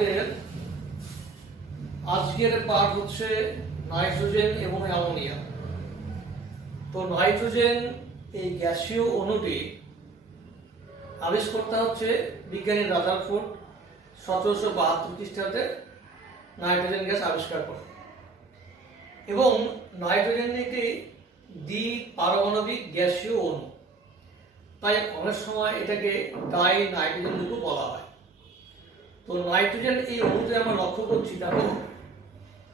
আমাদের আজকের পাঠ হচ্ছে নাইট্রোজেন এবং অ্যামোনিয়া। তো নাইট্রোজেন এই গ্যাসীয় অণুটি আবিষ্কর্তা হচ্ছে বিজ্ঞানী রাদারফোর্ড 1772 খ্রিস্টাব্দে নাইট্রোজেন গ্যাস আবিষ্কার করে। এবং নাইট্রোজেন একটি দ্বিপারমাণবিক গ্যাসীয় অণু, তাই অনেক সময় এটাকে ডাই নাইট্রোজেন গ্রুপও বলা হয়। তো নাইট্রোজেন এই অণুতে আমরা লক্ষ্য করছি, দেখো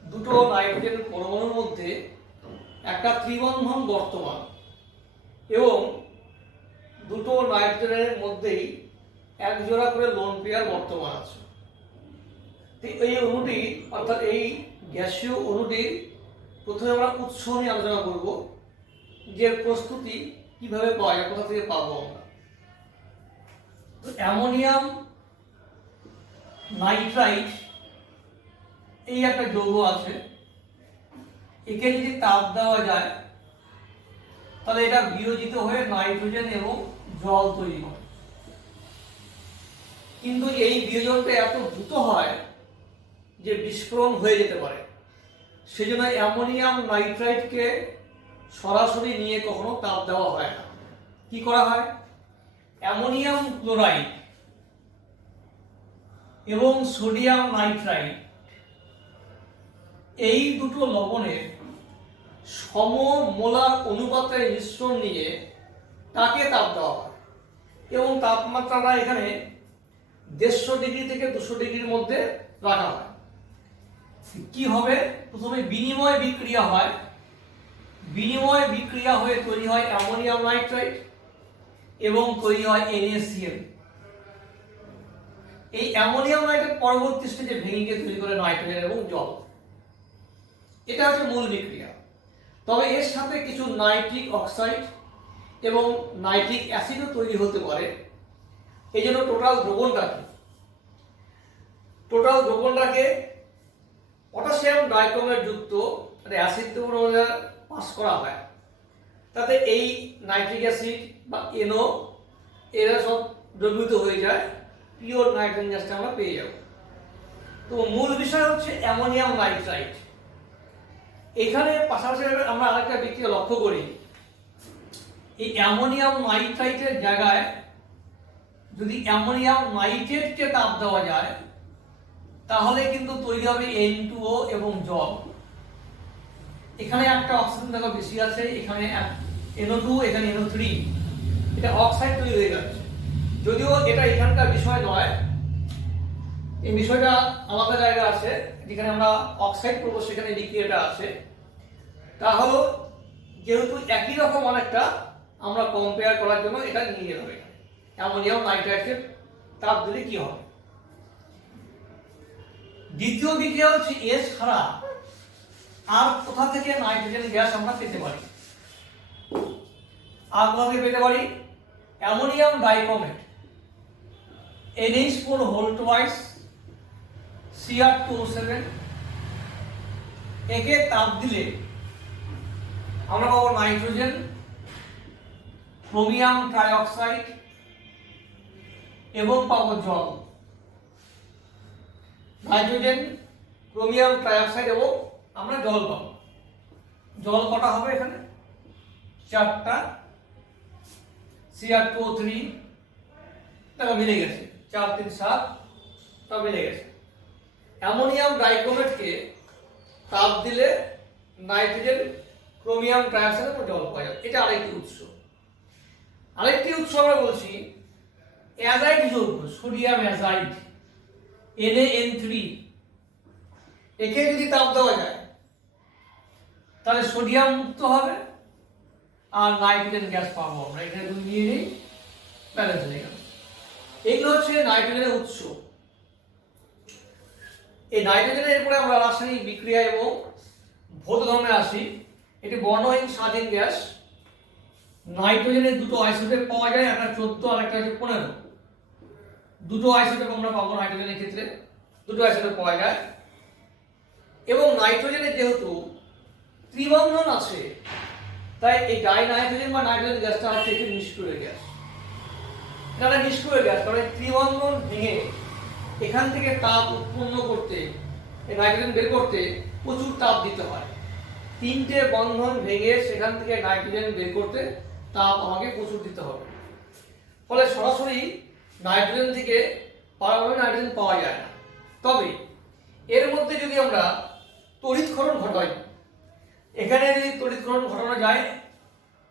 দুটো নাইট্রোজেন পরমাণুর মধ্যে একটা ত্রিবন্ধন বর্তমান এবং দুটো নাইট্রোজেনের মধ্যেই এক জোড়া করে লোন পেয়ার বর্তমান আছে। এই অণুটি অর্থাৎ এই গ্যাসীয় অণুটির প্রথমে আমরা উৎস নিয়ে আলোচনা করব, যে প্রস্তুতি কিভাবে পাওয়া যায়, কোথা থেকে পাবো আমরা। তো অ্যামোনিয়াম নাইট্রাইট এই একটা যৌগ আছে, একে যদি তাপ দেওয়া যায় তাহলে এটা বিয়োজিত হয়ে নাইট্রোজেন এবং জল তৈরি হয়। কিন্তু এই বিয়োজনটা এত দ্রুত হয় যে বিস্ফোরণ হয়ে যেতে পারে। সেজন্য অ্যামোনিয়াম নাইট্রাইটকে সরাসরি নিয়ে কখনো তাপ দেওয়া হয় না। কি করা হয়? অ্যামোনিয়াম ক্লোরাইড এবং সোডিয়াম নাইট্রাইট এই দুটো লবণের সমমোলার অনুপাতের মিশ্রণ নিয়ে তাকে তাপ দেওয়া হয় এবং তাপমাত্রাটা এখানে 150 ডিগ্রি থেকে 200 ডিগ্রির মধ্যে রাখা হয়। কি হবে? প্রথমে বিনিময় বিক্রিয়া হয়, বিনিময় বিক্রিয়া হয়ে তৈরি হয় অ্যামোনিয়াম নাইট্রাইট এবং তৈরি হয় NaCl। এই অ্যামোনিয়াম নাইট্রাইট পরবর্তী স্টেজে ভেঙে গিয়ে তৈরি করে নাইট্রোজেন এবং জল। এটা হচ্ছে মূল বিক্রিয়া। তবে এর সাথে কিছু নাইট্রিক অক্সাইড এবং নাইট্রিক অ্যাসিডও তৈরি হতে পারে। এই জন্য টোটাল দ্রবণটাকে পটাশিয়াম ডাইক্রোমেট যুক্ত অ্যাসিড পাস করা হয়, তাতে এই নাইট্রিক অ্যাসিড বা NO এরা সব দ্রবীভূত হয়ে যায়, পিওর নাইট্রোজেন গ্যাসটা আমরা পেয়ে যাব। তো মূল বিষয় হচ্ছে অ্যামোনিয়াম নাইট্রাইট। এখানে পাশাপাশি আমরা আরেকটা বিক্রিয়া লক্ষ্য করি, এই অ্যামোনিয়াম নাইট্রাইটের জায়গায় যদি অ্যামোনিয়াম নাইট্রেটকে তাপ দেওয়া যায় তাহলে কিন্তু তৈরি হবে N2O এবং জল। এখানে একটা অক্সিজেন দেখো বেশি আছে, এখানে NO2, এখানে NO3, এটা অক্সাইড তৈরি হয়ে যাচ্ছে। যদিও এটা এখানকার বিষয় নয়, এই বিষয়টা আলাদা জায়গা আছে, যেখানে আমরা অক্সাইড করবো সেখানে বিক্রিয়াটা আছে। তাহলে যেহেতু একই রকম অনেকটা, আমরা কম্পেয়ার করার জন্য এটা নিয়ে যেতে হবে। অ্যামোনিয়াম নাইট্রাইটকে তাপ দিলে কি হবে? দ্বিতীয় বিক্রিয়া হচ্ছে এস ছাড়া আর কোথা থেকে নাইট্রোজেন গ্যাস আমরা পেতে পারি? আর কোথা থেকে পেতে পারি? অ্যামোনিয়াম ডাইক্রোমেট NH4 Cr2O7, একে তাপ দিলে আমরা পাবো নাইট্রোজেন, ক্রোমিয়াম ট্রাইঅক্সাইড এবং পাবো জল। নাইট্রোজেন, ক্রোমিয়াম ট্রাইঅক্সাইড এবং আমরা জল পাবো। জল কটা হবে? এখানে 4টা, Cr2O3 দেখো মিলে গেছে, 4 3 7 তা মিলে গেছে। অ্যামোনিয়াম ডাইক্রোমেটকে তাপ দিলে নাইট্রোজেন, ক্রোমিয়াম ট্রাইঅক্সাইড এবং জল পাওয়া যাবে। এটা আরেকটি উৎস। আরেকটি উৎস আমরা বলছি অ্যাজাইড যৌগ, সোডিয়াম অ্যাজাইড NaN3, একে যদি তাপ দেওয়া যায় তাহলে সোডিয়াম মুক্ত হবে আর নাইট্রোজেন গ্যাস পাবো আমরা। এখানে দুই নিয়ে নেই, ব্যালেন্স হয়ে গেল। এইগুলো হচ্ছে নাইট্রোজেনের উৎস। এই নাইট্রোজেনের এরপরে আমরা রাসায়নিক বিক্রিয়া এবং ভৌত ধর্মে আসি। এটি বর্ণহীন স্বাধীন গ্যাস। নাইট্রোজেনের দুটো আইসোটোপ পাওয়া যায়, একটা 14 আর একটা হচ্ছে 15। দুটো আইসোটোপ আমরা পাবো নাইট্রোজেনের ক্ষেত্রে, দুটো আইসোটোপ পাওয়া যায়। এবং নাইট্রোজেনের যেহেতু ত্রিবন্ধন আছে, তাই এই ডাই নাইট্রোজেন বা নাইট্রোজেন গ্যাসটা হচ্ছে একটি নিষ্ক্রিয় গ্যাস। এটা নিষ্ক্রিয় গ্যাস, কারণ ত্রিবন্ধন ভেঙে এখান থেকে তাপ উৎপন্ন করতে, এই নাইট্রোজেন বের করতে প্রচুর তাপ দিতে হয়। 3টে বন্ধন ভেঙে সেখান থেকে নাইট্রোজেন বের করতে তাপ আমাকে প্রচুর দিতে হবে। ফলে সরাসরি নাইট্রোজেন থেকে পারমাণবিক নাইট্রোজেন পাওয়া যায় না। তবে এর মধ্যে যদি আমরা তড়িৎক্ষরণ ঘটাই, এখানে যদি তড়িৎক্ষরণ ঘটানো যায়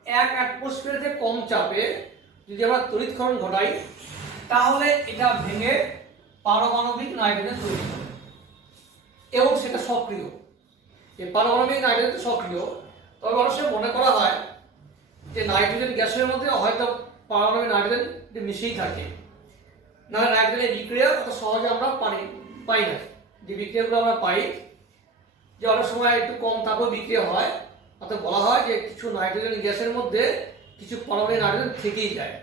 1 অ্যাটমসফিয়ারের কম চাপে যদি আমরা তড়িৎক্ষরণ ঘটাই, তাহলে এটা ভেঙে পারমাণবিক নাইট্রোজেন তৈরি হবে এবং সেটা সক্রিয়। এই পারমাণবিক নাইট্রোজেন সক্রিয়। তবে মানুষের মনে করা হয় যে নাইট্রোজেন গ্যাসের মধ্যে হয়তো পারমাণবিক নাইট্রোজেন মিশেই থাকে, না নাইট্রোজেনের বিক্রিয়া অত সহজে আমরা পাই না। যে বিক্রিয়াগুলো আমরা পাই, যে অনেক সময় একটু কম তাপেও বিক্রিয়া হয়, অর্থাৎ বলা হয় যে কিছু নাইট্রোজেন গ্যাসের মধ্যে কিছু পারমাণবিক নাইট্রোজেন থেকেই যায়।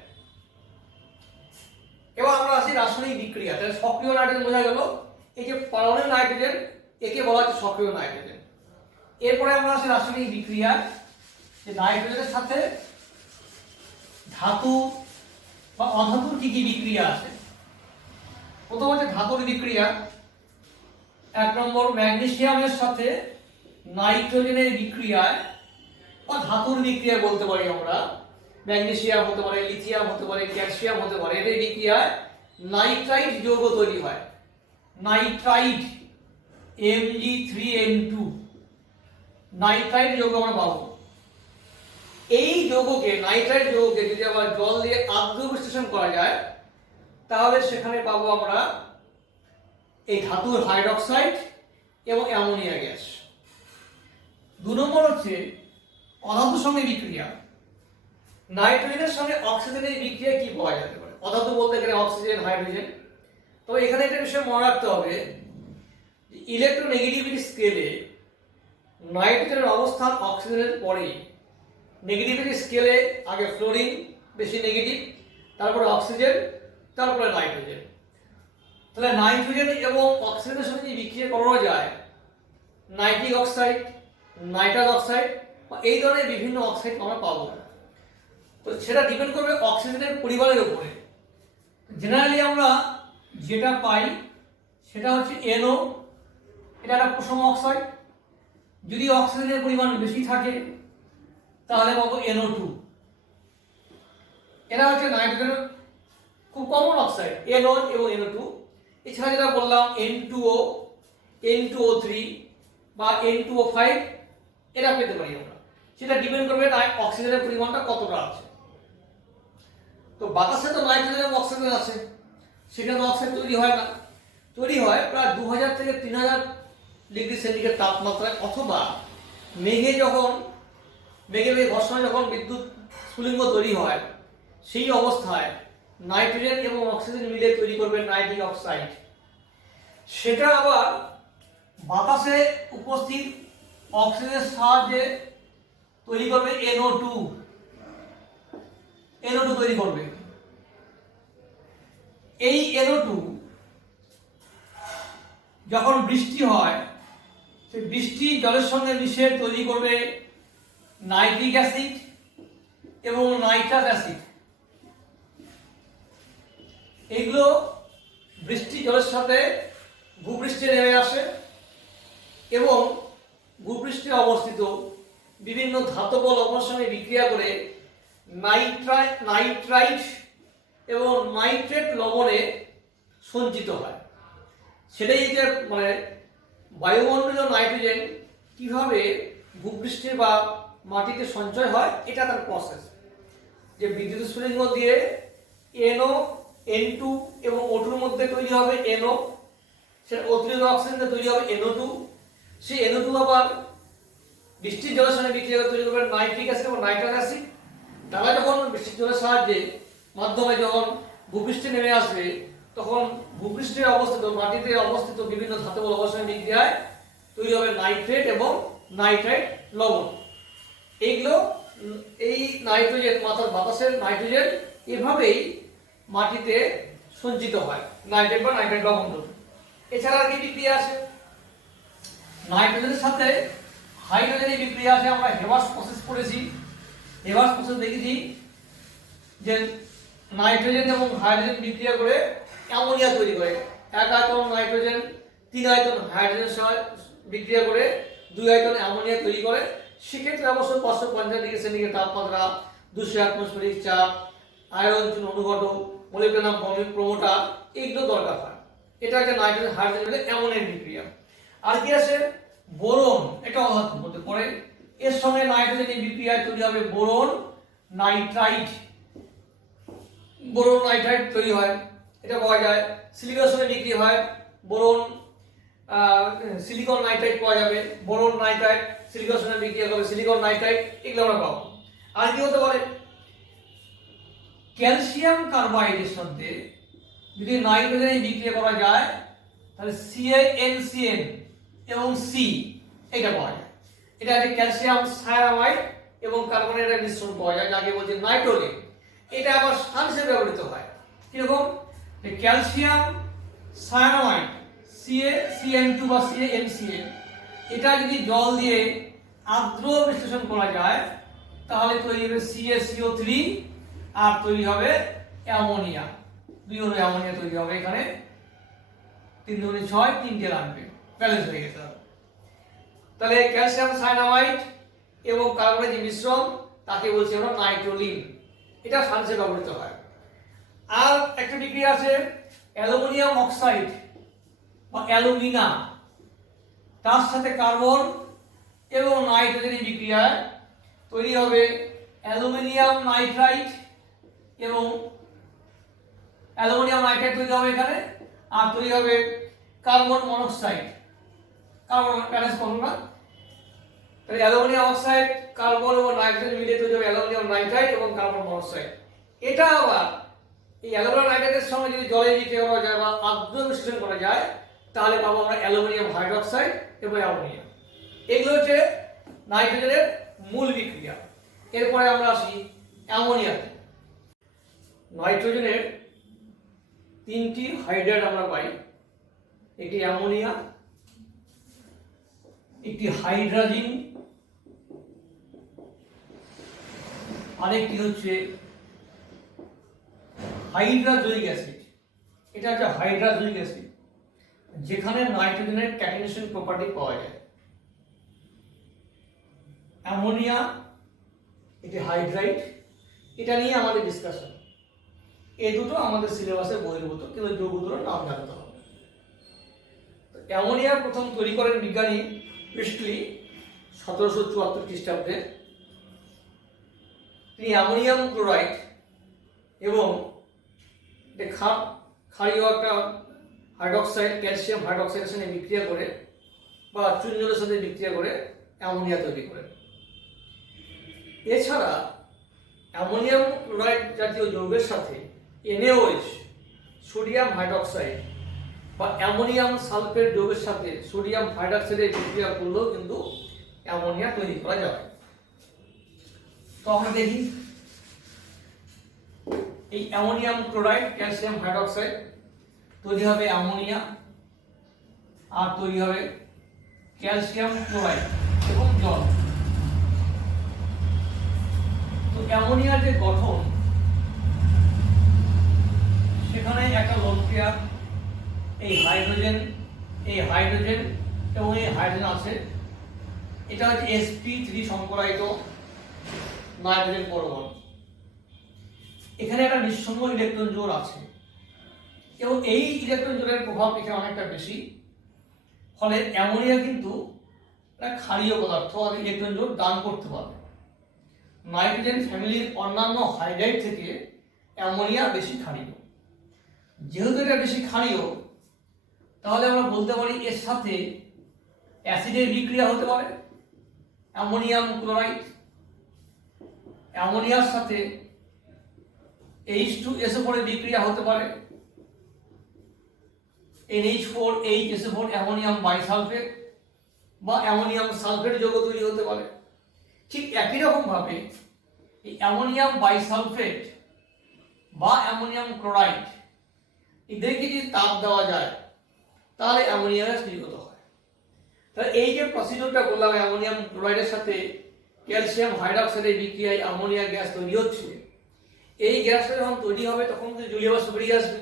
এবার আমরা আসি রাসায়নিক বিক্রিয়া। তাহলে সক্রিয় নাইট্রোজেন বোঝা গেল, এই যে পারমাণবিক নাইট্রোজেন একে বলা হচ্ছে সক্রিয় নাইট্রোজেন। এরপরে আমরা আসি রাসায়নিক বিক্রিয়া, যে নাইট্রোজেনের সাথে ধাতু বা অধাতুর কি কি বিক্রিয়া আছে। প্রথম হচ্ছে ধাতুর বিক্রিয়া। 1 নম্বর ম্যাগনেসিয়ামের সাথে নাইট্রোজেনের বিক্রিয়ায় বা ধাতুর বিক্রিয়া বলতে পারি আমরা। ম্যাগনেসিয়াম হতে পারে, লিথিয়াম হতে পারে, ক্যালসিয়াম হতে পারে। এদের বিক্রিয়ায় নাইট্রাইট যৌগ তৈরি হয়। নাইট্রাইট Mg3N2 নাইট্রাইট যৌগ আমরা পাবো। এই যৌগকে, নাইট্রাইট যৌগকে যদি আবার জল দিয়ে আদ্র বিশ্লেষণ করা যায়, তাহলে সেখানে পাবো আমরা এই ধাতুর হাইড্রোক্সাইড এবং অ্যামোনিয়া গ্যাস। 2 নম্বর হচ্ছে অধাতুর সঙ্গে বিক্রিয়া। নাইট্রোজেনের সঙ্গে অক্সিজেনের বিক্রিয়া কি পাওয়া যেতে পারে? অধাতু বলতে গেলে অক্সিজেন, হাইড্রোজেন। তবে এখানে একটা বিষয় মনে রাখতে হবে, ইলেকট্রোনেগেটিভিটি স্কেলে নাইট্রোজেনের অবস্থান অক্সিজেনের পরে। নেগেটিভিটি স্কেলে আগে ফ্লোরিন বেশি নেগেটিভ, তারপরে অক্সিজেন, তারপরে নাইট্রোজেন। তাহলে নাইট্রোজেন এবং অক্সিজেনের সঙ্গে যে বিক্রিয়া করানো যায়, নাইট্রিক অক্সাইড, নাইট্রাস অক্সাইড, এই ধরনের বিভিন্ন অক্সাইড আমরা পাবো। তো সেটা ডিপেন্ড করবে অক্সিজেনের পরিমাণের উপরে। জেনারেলি আমরা যেটা পাই সেটা হচ্ছে NO, এটা একটা প্রশম অক্সাইড। যদি অক্সিজেনের পরিমাণ বেশি থাকে তাহলে পাবো NO2। এরা হচ্ছে নাইট্রোজেনের খুব কমন অক্সাইড, NO এবং NO2। এছাড়া যেটা বললাম N2O, N2O3 বা N2O5, এরা পেতে পারি আমরা। সেটা ডিপেন্ড করবে অক্সিজেনের পরিমাণটা কতটা আছে। তো বাতাসে তো নাইট্রোজেন এবং অক্সিজেন আছে, সেখানে তো অক্সাইড তৈরি হয় না। তৈরি হয় প্রায় 2000 থেকে 3000 ডিগ্রি সেন্টিগ্রেড তাপমাত্রায়, অথবা মেঘে ঘর্ষণে যখন বিদ্যুৎ স্ফুলিঙ্গ তৈরি হয়, সেই অবস্থায় নাইট্রোজেন এবং অক্সিজেন মিলে তৈরি করবে নাইট্রিক অক্সাইড। সেটা আবার বাতাসে উপস্থিত অক্সিজেনের সাহায্যে তৈরি করবে NO2 তৈরি করবে। এই NO2 যখন বৃষ্টি হয়, সেই বৃষ্টি জলের সঙ্গে মিশে তৈরি করবে নাইট্রিক অ্যাসিড এবং নাইট্রাস অ্যাসিড। এগুলো বৃষ্টি জলের সাথে ভূপৃষ্ঠে নেমে আসে এবং ভূপৃষ্ঠে অবস্থিত বিভিন্ন ধাতব লবণের সঙ্গে বিক্রিয়া করে নাইট্রাইট এবং নাইট্রেট লবণে সঞ্চিত হয়। সেটাই যে মানে বায়ুমণ্ডলীয় নাইট্রোজেন কিভাবে ভূপৃষ্ঠে বা মাটিতে সঞ্চয় হয়, এটা তার প্রসেস। যে বিদ্যুৎ স্ফুলিঙ্গ দিয়ে NO, N2 এবং O2 মধ্যে তৈরি হবে NO, সেটা অতিরিক্ত অক্সিজেন তৈরি হবে NO2। সেই NO2 আবার বৃষ্টির জলের সঙ্গে বিক্রিয়া করে তৈরি করবে নাইট্রিক অ্যাসিড এবং নাইট্রাস অ্যাসিড। তারা যখন বৃষ্টির জলের সাহায্যে মাধ্যমে যখন ভূপৃষ্ঠে নেমে আসবে, তখন ভূপৃষ্ঠে অবস্থিত মাটিতে অবস্থিত বিভিন্ন ধাতব লবণের সঙ্গে বিক্রিয়ায় তৈরি হবে নাইট্রেট এবং নাইট্রাইট লবণ। এইগুলো, এই নাইট্রোজেন বাতাসের নাইট্রোজেন এভাবেই মাটিতে সঞ্চিত হয়, নাইট্রেট বা নাইট্রাইট লবণ। এছাড়া আর কি বিক্রিয়া আছে? নাইট্রোজেনের সাথে হাইড্রোজেনের বিক্রিয়া আছে। আমরা হেবার্স প্রসেস পড়েছি। হেবার্স প্রসেস দেখেছি যে নাইট্রোজেন এবং হাইড্রোজেন বিক্রিয়া করে অ্যামোনিয়া তৈরি করে। 1 আয়তন নাইট্রোজেন 3 আয়তন হাইড্রোজেন সহ বিক্রিয়া করে 2 আয়তন অ্যামোনিয়া তৈরি করে। সেক্ষেত্রে অবশ্য 550 ডিগ্রি সেন্টিগ্রেড তাপমাত্রা, 200 অ্যাটমসফিয়ারিক চাপ, আয়রন চুন অনুঘটক, মলিবডেনাম প্রমোটার এগুলো দরকার হয়। এটা হচ্ছে নাইট্রোজেন হাইড্রোজেন মিলে অ্যামোনিয়ার বিক্রিয়া। আর কি আছে? বোরন, এটা অধাতু হতে পারে। এর সঙ্গে নাইট্রোজেন এই বিক্রিয়ায় তৈরি হবে বোরন নাইট্রাইট। বোরন নাইট্রাইট তৈরি হয়, এটা পাওয়া যায়। সিলিকনের সঙ্গে বিক্রি হয়, বোরন সিলিকন নাইট্রাইট পাওয়া যাবে। বোরন নাইট্রাইট সিলিকনের সঙ্গে বিক্রিয়া করবে সিলিকন নাইট্রাইট, এগুলো আমরা পাবো। আর কি হতে পারে? ক্যালসিয়াম কার্বাইডের সাথে যদি নাইট্রোজেন বিক্রিয়া করা যায় তাহলে CaNCN এবং C এটা পাওয়া যায়। এটা হচ্ছে ক্যালসিয়াম সায়ানামাইড এবং কার্বনের একটা মিশ্রণ পাওয়া যায়, যাকে বলছে নাইট্রোজেন। এটা আবার সার হিসেবে ব্যবহৃত হয়। কিরকম? ক্যালসিয়াম সায়ানামাইড CaCN2 বা CaNCN, এটা যদি জল দিয়ে আর্দ্র বিশ্লেষণ করা যায় তাহলে তৈরি হবে CaCO3 আর তৈরি হবে অ্যামোনিয়া। 2 অণু অ্যামোনিয়া তৈরি হবে। এখানে 3 দুগুণে 6, 3টে লাগবে, ব্যালেন্স হয়ে গেছে। তাহলে ক্যালসিয়াম সায়ানামাইড এবং কার্বনের যে মিশ্রণ তাকে বলছি আমরা নাইট্রোলিন। এটা সানসে ব্যবহৃত হয়। আর একটা বিক্রিয়া আছে অ্যালুমিনিয়াম অক্সাইড বা অ্যালুমিনা, তার সাথে কার্বন এবং নাইট্রোজেনের বিক্রিয়ায় তৈরি হবে অ্যালুমিনিয়াম নাইট্রাইট এবং অ্যালুমিনিয়াম নাইট্রাইট তৈরি হবে এখানে। আর তৈরি হবে কার্বন মনোক্সাইড। কার্বন ব্যালেন্স করুন না, তাহলে অ্যালুমিনিয়াম অক্সাইড, কার্বন এবং নাইট্রোজেন মিলে তৈরি হবে অ্যালুমিনিয়াম নাইট্রাইট এবং কার্বন মনোক্সাইড। এটা আবার এই অ্যালুমিনিয়াম নাইট্রাইটের সঙ্গে যদি জলে বিক্রিয়া করা যায় বা আর্দ্র বিশ্লেষণ করা যায় তাহলে পাবো আমরা অ্যালুমিনিয়াম হাইড্রোক্সাইড এবং অ্যামোনিয়া। এগুলো হচ্ছে নাইট্রোজেনের মূল বিক্রিয়া। এরপরে আমরা আসি অ্যামোনিয়াতে। নাইট্রোজেনের 3টি হাইড্রাইড আমরা পাই, একটি অ্যামোনিয়া, একটি হাইড্রাজিন, আরেকটি হচ্ছে হাইড্রাজোয়িক অ্যাসিড। এটা হচ্ছে হাইড্রাজোয়িক অ্যাসিড, যেখানে নাইট্রোজেনের ক্যাটিনেশন প্রপার্টি পাওয়া যায়। অ্যামোনিয়া, এটি হাইড্রাইড, এটা নিয়ে আমাদের ডিসকাশন। এই দুটো আমাদের সিলেবাসে বহির্ভূত, কিন্তু যৌগ দুটোর নাম জানতে হবে। অ্যামোনিয়া প্রথম তৈরি করেন বিজ্ঞানী প্রিস্টলি 1774 খ্রিস্টাব্দে। তিনি অ্যামোনিয়াম ক্লোরাইড এবং ক্ষারীয় একটা হাইড্রোক্সাইড, ক্যালসিয়াম হাইড্রোক্সাইডের সঙ্গে বিক্রিয়া করে বা চুন জলের সাথে বিক্রিয়া করে অ্যামোনিয়া তৈরি করেন। এছাড়া অ্যামোনিয়াম ক্লোরাইড জাতীয় যৌগের সাথে NaOH, সোডিয়াম হাইড্রোক্সাইড বা অ্যামোনিয়াম সালফেট যৌগের সাথে সোডিয়াম হাইড্রোক্সাইডের বিক্রিয়া করলেও কিন্তু অ্যামোনিয়া তৈরি করা যাবে। তো আমরা দেখি এই অ্যামোনিয়াম ক্লোরাইড, ক্যালসিয়াম হাইড্রোক্সাইড তৈরি হবে অ্যামোনিয়া, আর তৈরি হবে ক্যালসিয়াম ক্লোরাইড এবং জল। তো অ্যামোনিয়ার যে গঠন, সেখানে একটা লোন পেয়ার, এই হাইড্রোজেন এবং এই হাইড্রোজেন আছে। এটা হচ্ছে sp3 সংকরায়িত নাইট্রোজেন পরমাণু। এখানে একটা নিঃসঙ্গ ইলেকট্রন জোড় আছে এবং এই ইলেকট্রন জোড়ের প্রভাব এখানে অনেকটা বেশি। ফলে অ্যামোনিয়া কিন্তু একটা ক্ষারীয় পদার্থ আর ইলেকট্রন জোড় দান করতে পারবে। নাইট্রোজেন ফ্যামিলির অন্যান্য হাইড্রাইড থেকে অ্যামোনিয়া বেশি ক্ষারীয়। যেহেতু এটা বেশি ক্ষারীয়, তাহলে আমরা বলতে পারি এর সাথে অ্যাসিডের বিক্রিয়া হতে পারে, অ্যামোনিয়াম ক্লোরাইড। অ্যামোনিয়ার সাথে H2SO4 এর বিক্রিয়া হতে পারে, NH4HSO4 অ্যামোনিয়াম বাইসালফেট বা অ্যামোনিয়াম সালফেট যৌগ তৈরি হতে পারে। ঠিক একই রকম ভাবে এই অ্যামোনিয়াম বাইসালফেট বা অ্যামোনিয়াম ক্লোরাইড এদেরকে যদি তাপ দেওয়া যায় তাহলে অ্যামোনিয়া গ্যাস নির্গত হয়। তাহলে এই যে প্রসিডিউরটা বললাম, অ্যামোনিয়াম ক্লোরাইডের সাথে ক্যালসিয়াম হাইড্রোক্সাইডের বিক্রিয়ায় অ্যামোনিয়া গ্যাস তৈরি হচ্ছে। এই গ্যাসটা যখন তৈরি হবে তখন কিন্তু জলীয় বাষ্প বেরিয়ে আসবে।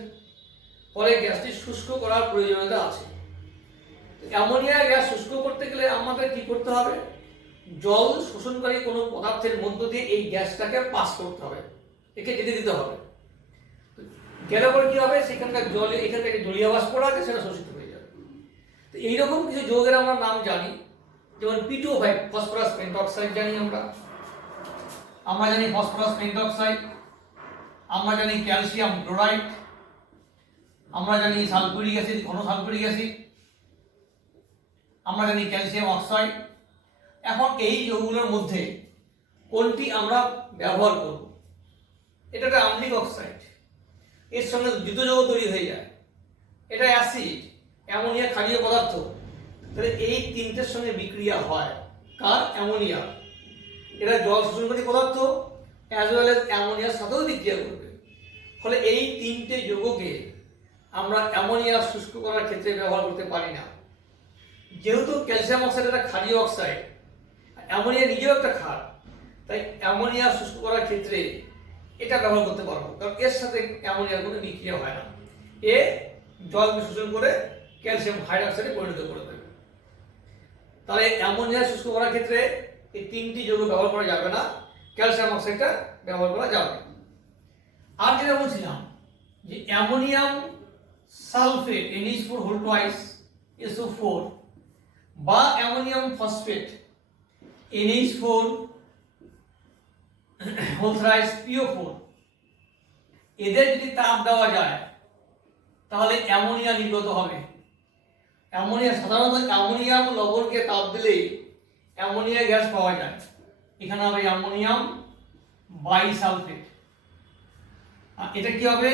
ফলে গ্যাসটি শুষ্ক করার প্রয়োজনীয়তা আছে। অ্যামোনিয়া গ্যাস শুষ্ক করতে গেলে আমাদের কি করতে হবে? জল শোষণকারী কোনো পদার্থের মধ্য দিয়ে এই গ্যাসটাকে পাস করতে হবে, একে যেতে দিতে হবে। গেলে পরে কি হবে? সেখানকার জলে এখান থেকে জলীয় বাষ্প আছে, সেটা শোষিত হয়ে যাবে। তো এইরকম কিছু যৌগের আমরা নাম জানি, যেমন P2O5 ফসফরাস পেন্টঅক্সাইড জানি আমরা জানি ফসফরাস পেন্টঅক্সাইড, আমরা জানি ক্যালসিয়াম ক্লোরাইড, আমরা জানি সালফিউরিক অ্যাসিড, ঘন সালফিউরিক অ্যাসিড, আমরা জানি ক্যালসিয়াম অক্সাইড। এখন এই যৌগগুলোর মধ্যে কোনটি আমরা ব্যবহার করব? এটা একটা আম্লিক অক্সাইড, এর সঙ্গে দ্বিত যৌগ তৈরি হয়ে যায়, এটা অ্যাসিড, অ্যামোনিয়া ক্ষারীয় পদার্থ। তাহলে এই তিনটের সঙ্গে বিক্রিয়া হয় কার? অ্যামোনিয়া। এটা জল শোষণকারী পদার্থ অ্যাজ ওয়েল এজ অ্যামোনিয়ার সাথেও বিক্রিয়া করবে। ফলে এই তিনটে যৌগকে আমরা অ্যামোনিয়া শুষ্ক করার ক্ষেত্রে ব্যবহার করতে পারি না। যেহেতু ক্যালসিয়াম অক্সাইড একটা ক্ষারীয় অক্সাইড, অ্যামোনিয়া নিজেও একটা ক্ষার, তাই অ্যামোনিয়া শুষ্ক করার ক্ষেত্রে এটা ব্যবহার করতে পারবো, কারণ এর সাথে অ্যামোনিয়ার কোনো বিক্রিয়া হয় না। এ জলকে শোষণ করে ক্যালসিয়াম হাইড্রক্সাইডে পরিণত করে দেবে। তাহলে অ্যামোনিয়া শুষ্ক করার ক্ষেত্রে এই তিনটি যৌগ ব্যবহার করা যাবে না, ক্যালসিয়াম অক্সাইডটা ব্যবহার করা যাবে। আর যেটা বলছিলাম যে ammonium sulphate NH4 whole twice SO4 বা ammonium phosphate NH4 whole thrice PO4, এদের যদি তাপ দেওয়া যায় তাহলে অ্যামোনিয়া নির্গত হবে। অ্যামোনিয়া সাধারণত অ্যামোনিয়াম লবণকে তাপ দিলে অ্যামোনিয়া গ্যাস পাওয়া যায়। এখানে হবে অ্যামোনিয়াম বাইসালফেট। এটা কি হবে?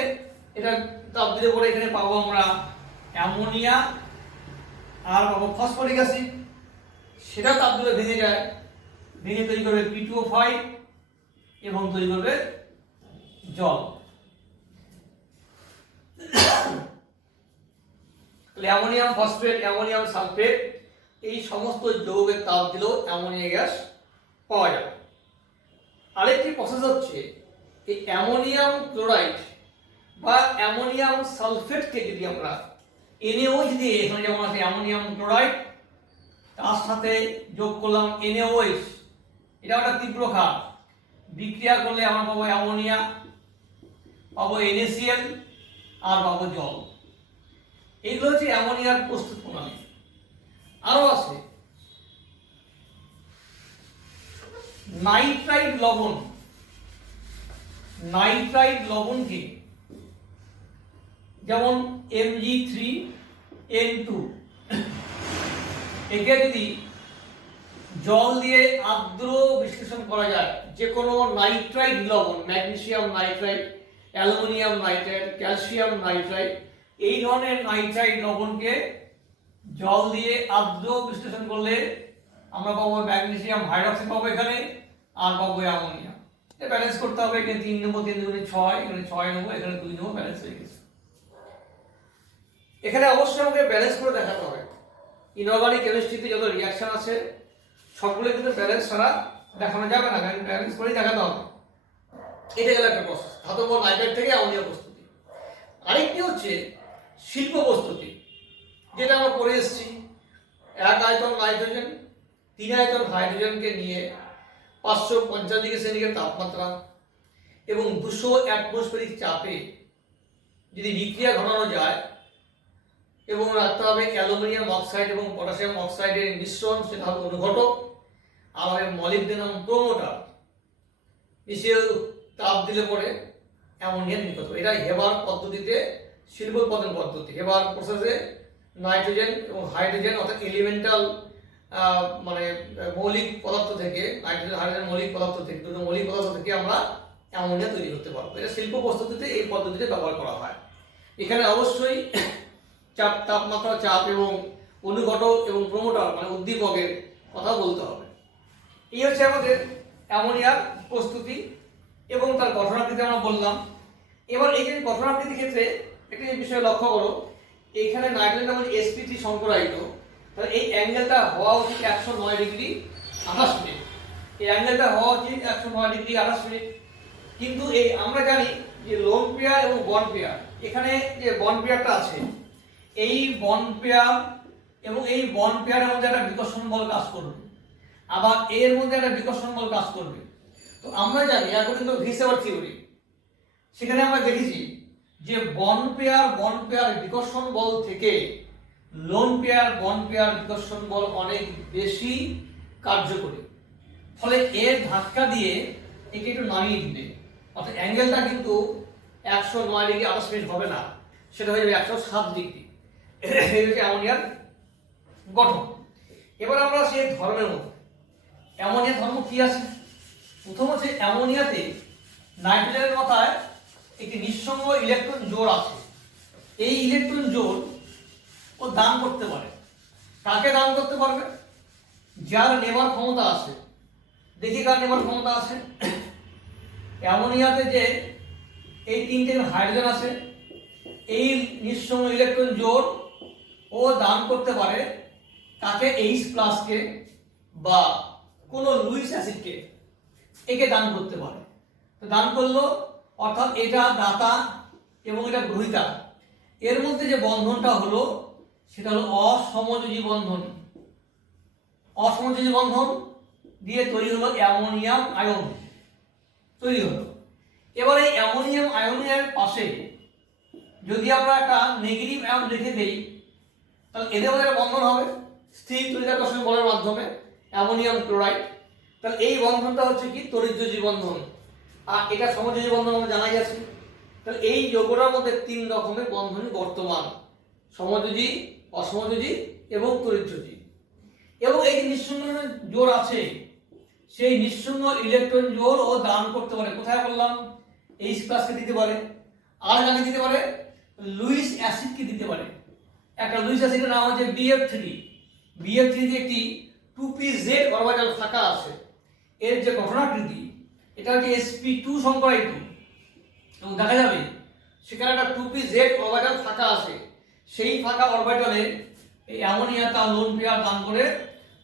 এটা তাপ দিলে পরে এখানে পাবো আমরা অ্যামোনিয়া আর পাবো ফসফরিক অ্যাসিড, সেটা তাপ দিলে ভেঙে যায়, ভেঙে তৈরি করবে P2O5 এবং তৈরি করবে জল। অ্যামোনিয়াম ফসফেট, অ্যামোনিয়াম সালফেট এই সমস্ত যৌগের তাপ দিলেও অ্যামোনিয়া গ্যাস পাওয়া যাবে। আরেকটি প্রসেস হচ্ছে এই অ্যামোনিয়াম ক্লোরাইড বা অ্যামোনিয়াম সালফেটকে যদি আমরা NaOH দিয়ে, এখানে যেমন আছে অ্যামোনিয়াম ক্লোরাইড, তার সাথে যোগ করলাম NaOH, এটা একটা তীব্র ক্ষার, বিক্রিয়া করলে আমরা পাবো অ্যামোনিয়া, পাবো NaCl আর পাবো জল। এইগুলো হচ্ছে অ্যামোনিয়ার প্রস্তুত প্রণালী। আরো আছে নাইট্রাইট লবণ। নাইট্রাইট লবণকে যেমন Mg3N2, একে যদি জল দিয়ে আর্দ্র বিশ্লেষণ করা যায়, যে কোনো নাইট্রাইট লবণ, magnesium nitrite, aluminium nitrite, calcium nitrite, এই ধরনের নাইট্রাইট লবণকে জল দিয়ে আর্দ্র বিশ্লেষণ করলে আমরা পাবো ম্যাগনেসিয়াম হাইড্রক্সাইড পাবো এখানে, আর পাবো অ্যামোনিয়া। এটা ব্যালেন্স করতে হবে, এখানে 3 নেবো, 3 দুগুণে 6, এখানে 6 নেবো, এখানে 2 নেবো, ব্যালেন্স হয়ে গেছে। এখানে অবশ্যই আমাকে ব্যালেন্স করে দেখাতে হবে। ইনঅর্গানিক কেমিস্ট্রিতে যত রিঅ্যাকশন আছে সবগুলো কিন্তু ব্যালেন্স ছাড়া দেখানো যাবে না, কারণ ব্যালেন্স করেই দেখাতে হবে। এটা গেল একটা প্রসেস, ধাতব নাইট্রাইট থেকে অ্যামোনিয়া প্রস্তুতি। আরেকটি হচ্ছে শিল্প প্রস্তুতি, যেটা আমরা পড়ে এসেছি। 1 আয়তন নাইট্রোজেন, 3 আয়তন হাইড্রোজেনকে নিয়ে 550 ডিগ্রি সেন্টিগ্রেড তাপমাত্রা এবং 200 অ্যাটমসফেরিক চাপে যদি বিক্রিয়া ঘটানো যায় এবং রাখতে হবে অ্যালুমিনিয়াম অক্সাইড এবং পটাশিয়াম অক্সাইডের মিশ্রণ, সেটা হবে অনুঘটক, আর হবে মলিবডেনাম প্রোমোটার, মিশিয়ে তাপ দিলে পরে অ্যামোনিয়া নির্গত। এটা হেবার পদ্ধতিতে, শিল্প উৎপাদন পদ্ধতি। হেবার প্রসেসে নাইট্রোজেন এবং হাইড্রোজেন অর্থাৎ এলিমেন্টাল মানে মৌলিক পদার্থ থেকে, নাইট্রোজেন হাইড্রোজেন মৌলিক পদার্থ থেকে, দুটো মৌলিক পদার্থ থেকে আমরা অ্যামোনিয়া তৈরি করতে পারবো। এটা শিল্প প্রস্তুতিতে এই পদ্ধতিতে ব্যবহার করা হয়। এখানে অবশ্যই চাপ, তাপমাত্রা, চাপ এবং অনুঘটক এবং প্রমোটার মানে উদ্দীপকের কথা বলতে হবে। এই হচ্ছে আমাদের অ্যামোনিয়ার প্রস্তুতি এবং তার গঠনাকৃতি আমরা বললাম। এবার এই যে গঠনাকৃতির ক্ষেত্রে একটি বিষয় লক্ষ্য করো, এইখানে নাইট্রোজেন যেমন sp3 সংকরায়িত, তাহলে এই অ্যাঙ্গেলটা হওয়া উচিত 109 ডিগ্রি 28 মিনিট। এই অ্যাঙ্গেলটা হওয়া উচিত 109 ডিগ্রি 28 মিনিট। কিন্তু এই আমরা জানি যে লোন পেয়ার এবং বন্ড পেয়ার এখানে যে বন্ড পেয়ারটা আছে, এই বন্ড পেয়ার এবং এই বন্ড পেয়ারের মধ্যে একটা বিকর্ষণ বল কাজ করবে, আবার এর মধ্যে একটা বিকর্ষণ বল কাজ করবে। তো আমরা জানি অ্যাকর্ডিং টু ভিসেভার থিওরি, সেখানে আমরা দেখেছি যে বন্ড পেয়ার বিকর্ষণ বল থেকে লোন পেয়ার বন্ড পেয়ার বিকর্ষণ বল অনেক বেশি কার্যকরী। ফলে এর ধাক্কা দিয়ে একে একটু নামিয়ে দিবে, অর্থাৎ অ্যাঙ্গেলটা কিন্তু 109 ডিগ্রি 28 মিনিট হবে না, সেটা হয়ে যাবে 107 ডিগ্রি। এই হচ্ছে অ্যামোনিয়ার গঠন। এবার আমরা সেই ধর্মের মধ্যে অ্যামোনিয়ার ধর্ম কি আছে। প্রথম হচ্ছে অ্যামোনিয়াতে নাইট্রোজেনের মাথায় একটি নিঃসঙ্গ ইলেকট্রন জোড় আছে। এই ইলেকট্রন জোড় ও দান করতে পারে। কাকে দান করতে পারবে? যার নেবার ক্ষমতা আছে। দেখি কার নেবার ক্ষমতা আছে। অ্যামোনিয়াতে যে এই তিনটে হাইড্রোজেন আছে, এই নিঃসঙ্গ ইলেকট্রন জোড় ও দান করতে পারে কাকে? H+ কে বা কোনো লুইস অ্যাসিডকে, একে দান করতে পারে। তো দান করলো, অর্থাৎ এটা দাতা এবং এটা গ্রহীতা, এর মধ্যে যে বন্ধনটা হলো সেটা হলো অসমযোজী বন্ধন। অসমযোজী বন্ধন দিয়ে তৈরি হলো অ্যামোনিয়াম আয়ন তৈরি হলো। এবার এই অ্যামোনিয়াম আয়নের পাশে যদি আমরা একটা নেগেটিভ আয়ন রেখে দেই, তাহলে এদের মধ্যে একটা বন্ধন হবে স্থির তড়িৎাকর্ষণ বলের মাধ্যমে, অ্যামোনিয়াম ক্লোরাইড। তাহলে এই বন্ধনটা হচ্ছে কি? তড়িৎযোজী বন্ধন। আর এটা সমযোজী বন্ধন আমরা জানাই আছে। তাহলে এই যৌগটার মধ্যে 3 রকমের বন্ধনই বর্তমান: সমযোজী, অসমযোজী এবং তড়িৎযোজী। এবং এই যে নিঃসঙ্গ জোড় আছে, সেই নিঃসঙ্গ ইলেকট্রন জোড় ও দান করতে পারে। কোথায় বললাম? H+ কে দিতে পারে, আর কাকে দিতে পারে? লুইস অ্যাসিডকে দিতে পারে। একটা লুইস অ্যাসিডের নাম হচ্ছে BF3। BF3 তে একটি 2pz অরবিটাল ফাঁকা আছে। এর যে গঠনাকৃতি, এটা হচ্ছে sp2 সংকরায়িত, এবং দেখা যাবে সেখানে একটা 2pz অরবিটাল ফাঁকা আছে। সেই ফাঁকা অরবিটালে এই অ্যামোনিয়া তার লোন পেয়ার দান করে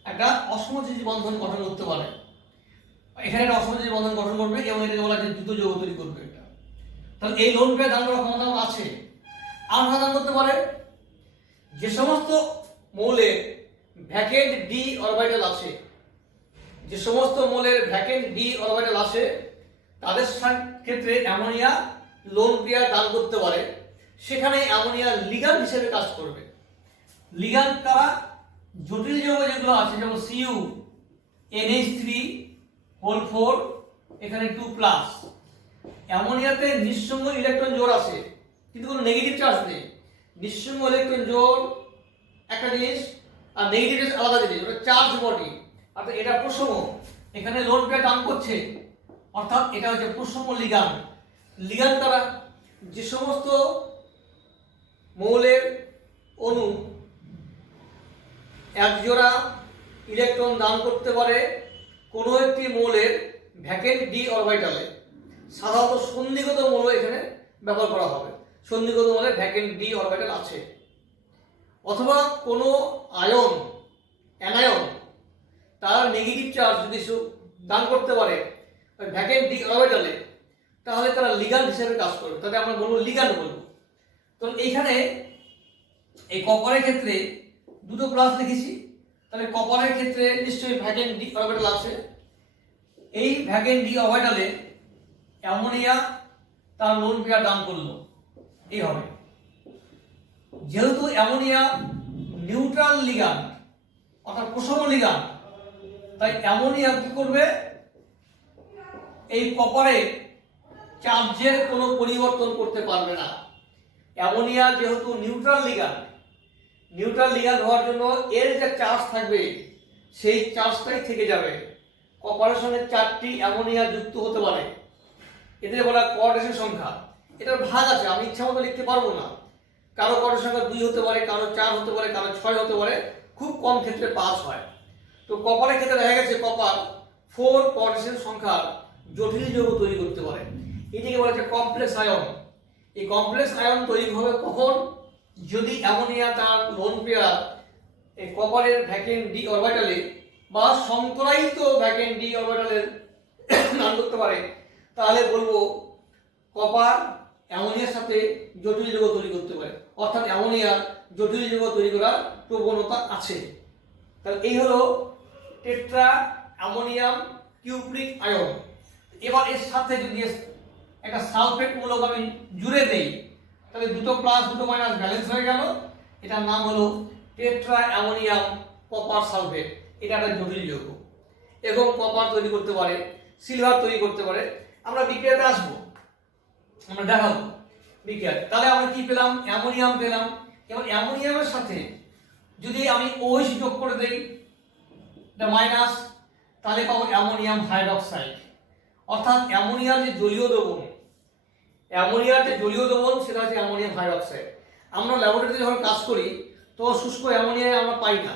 একটা অসমযোজী বন্ধন গঠন করতে পারে। এখানে একটা অসমযোজী বন্ধন গঠন করবে এবং এটাকে বলা হয় দ্রুত যৌগ তৈরি করবে এটা। তাহলে এই লোন পেয়ার দান করার ক্ষমতা আছে। আর দান করতে পারে যে সমস্ত মৌলের ভ্যাকেন্ট d অরবিটাল আছে, যে সমস্ত মৌলের ভ্যাকেন্ট d অরবিটাল আছে, তাদের ক্ষেত্রে অ্যামোনিয়া লোন পেয়ার দান করতে পারে। সেখানে অ্যামোনিয়া লিগ্যান্ড হিসেবে কাজ করবে। লিগ্যান্ড তারা জটিল যৌগ যেগুলো আছে, যেমন Cu NH3 এখানে 2+। অ্যামোনিয়াতে নিঃসঙ্গ ইলেকট্রন জোড় আছে কিন্তু কোনো নেগেটিভ চার্জ নেই। নিঃসঙ্গ ইলেকট্রন জোড় একটা জিনিস, আর নেগেটিভ চার্জ আলাদা জিনিস, ওটা চার্জ বডি। অর্থাৎ এটা প্রসম, এখানে লোন পেয়ার দান করছে, অর্থাৎ এটা হচ্ছে প্রসম লিগ্যান্ড। লিগ্যান্ড তারা যে সমস্ত মৌলের অণু একজোড়া ইলেকট্রন দান করতে পারে কোনো একটি মৌলের ভ্যাকেন্ট d অরবিটালে, সাধারণত সন্ধিগত মৌল এখানে ব্যবহার করা হবে। সন্ধিগত মৌলের ভ্যাকেন্ট d অরবিটাল আছে, অথবা কোনো আয়ন অ্যানায়ন তার নেগেটিভ চার্জ যদি দান করতে পারে ভ্যাকেন্ট d অরবিটালে, তাহলে তারা লিগ্যান্ড হিসেবে কাজ করবে। তাহলে আমরা বলবো লিগ্যান্ড বলবো। তো এইখানে এই কপারের ক্ষেত্রে 2 প্লাস লিখেছি, তাহলে কপারের ক্ষেত্রে নিশ্চয়ই ভ্যাকেন্ট d অরবিটাল আছে। এই ভ্যাকেন্ট d অরবিটালে অ্যামোনিয়া তার লোন পেয়ার দান করলো, এই হবে। যেহেতু অ্যামোনিয়া নিউট্রাল লিগ্যান্ড অর্থাৎ প্রসম লিগ্যান্ড, তাই অ্যামোনিয়া কি করবে? এই কপারে চার্জের কোনো পরিবর্তন করতে পারবে না। অ্যামোনিয়া যেহেতু নিউট্রাল লিগ্যান্ড হওয়ার জন্য এর যে চার্জ থাকবে সেই চার্জটাই থেকে যাবে। কপারের সঙ্গে 4টি অ্যামোনিয়া যুক্ত হতে পারে, এদের বলা কোঅর্ডিনেশন সংখ্যা। এটার ভাগ আছে, আমি ইচ্ছা মতো লিখতে পারবো না। কারো কোঅর্ডিনেশন সংখ্যা 2 হতে পারে, কারো 4 হতে পারে, কারো 6 হতে পারে, খুব কম ক্ষেত্রে 5 হয়। তো কপারের ক্ষেত্রে দেখা গেছে কপার 4 কোঅর্ডিনেশন সংখ্যার জটিল যৌগ তৈরি করতে পারে। এটিকে বলা হচ্ছে কমপ্লেক্স আয়ন। এই কমপ্লেক্স আয়ন তৈরি হবে কখন? যদি অ্যামোনিয়া তার লোন পেয়ার এই কপারের ভ্যাকেন্ট d অরবিটালে বা সংকরায়িত ভ্যাকেন্ট d অরবিটালে দান করতে পারে, তাহলে বলবো কপার অ্যামোনিয়ার সাথে জটিল যৌগ তৈরি করতে পারে, অর্থাৎ অ্যামোনিয়ার জটিল যৌগ তৈরি করার প্রবণতা আছে। তাহলে এই হলো টেট্রা অ্যামোনিয়াম কিউপ্রিক আয়ন। এবার এর সাথে যদি একটা সালফেট মূলক আমি জুড়ে দেই, তাহলে দুটো প্লাস দুটো মাইনাস ব্যালেন্স হয়ে গেল। এটার নাম হলো টেট্রা অ্যামোনিয়াম কপার সালফেট। এটা একটা জটিল যৌগ এবং কপার তৈরি করতে পারে, সিলভার তৈরি করতে পারে। আমরা বিক্রিয়াতে আসবো, আমরা দেখাবো বিক্রিয়া। তাহলে আমরা কি পেলাম? অ্যামোনিয়াম পেলাম। এবার অ্যামোনিয়ামের সাথে যদি আমি OH যোগ করে দেই, এটা মাইনাস, তাহলে পাবো অ্যামোনিয়াম হাইড্রক্সাইড। অর্থাৎ অ্যামোনিয়ার যে জলীয় দ্রবণ, সেটা হচ্ছে অ্যামোনিয়াম হাইড্রক্সাইড। আমরা ল্যাবরেটরিতে যখন কাজ করি তো শুষ্ক অ্যামোনিয়া আমরা পাই না,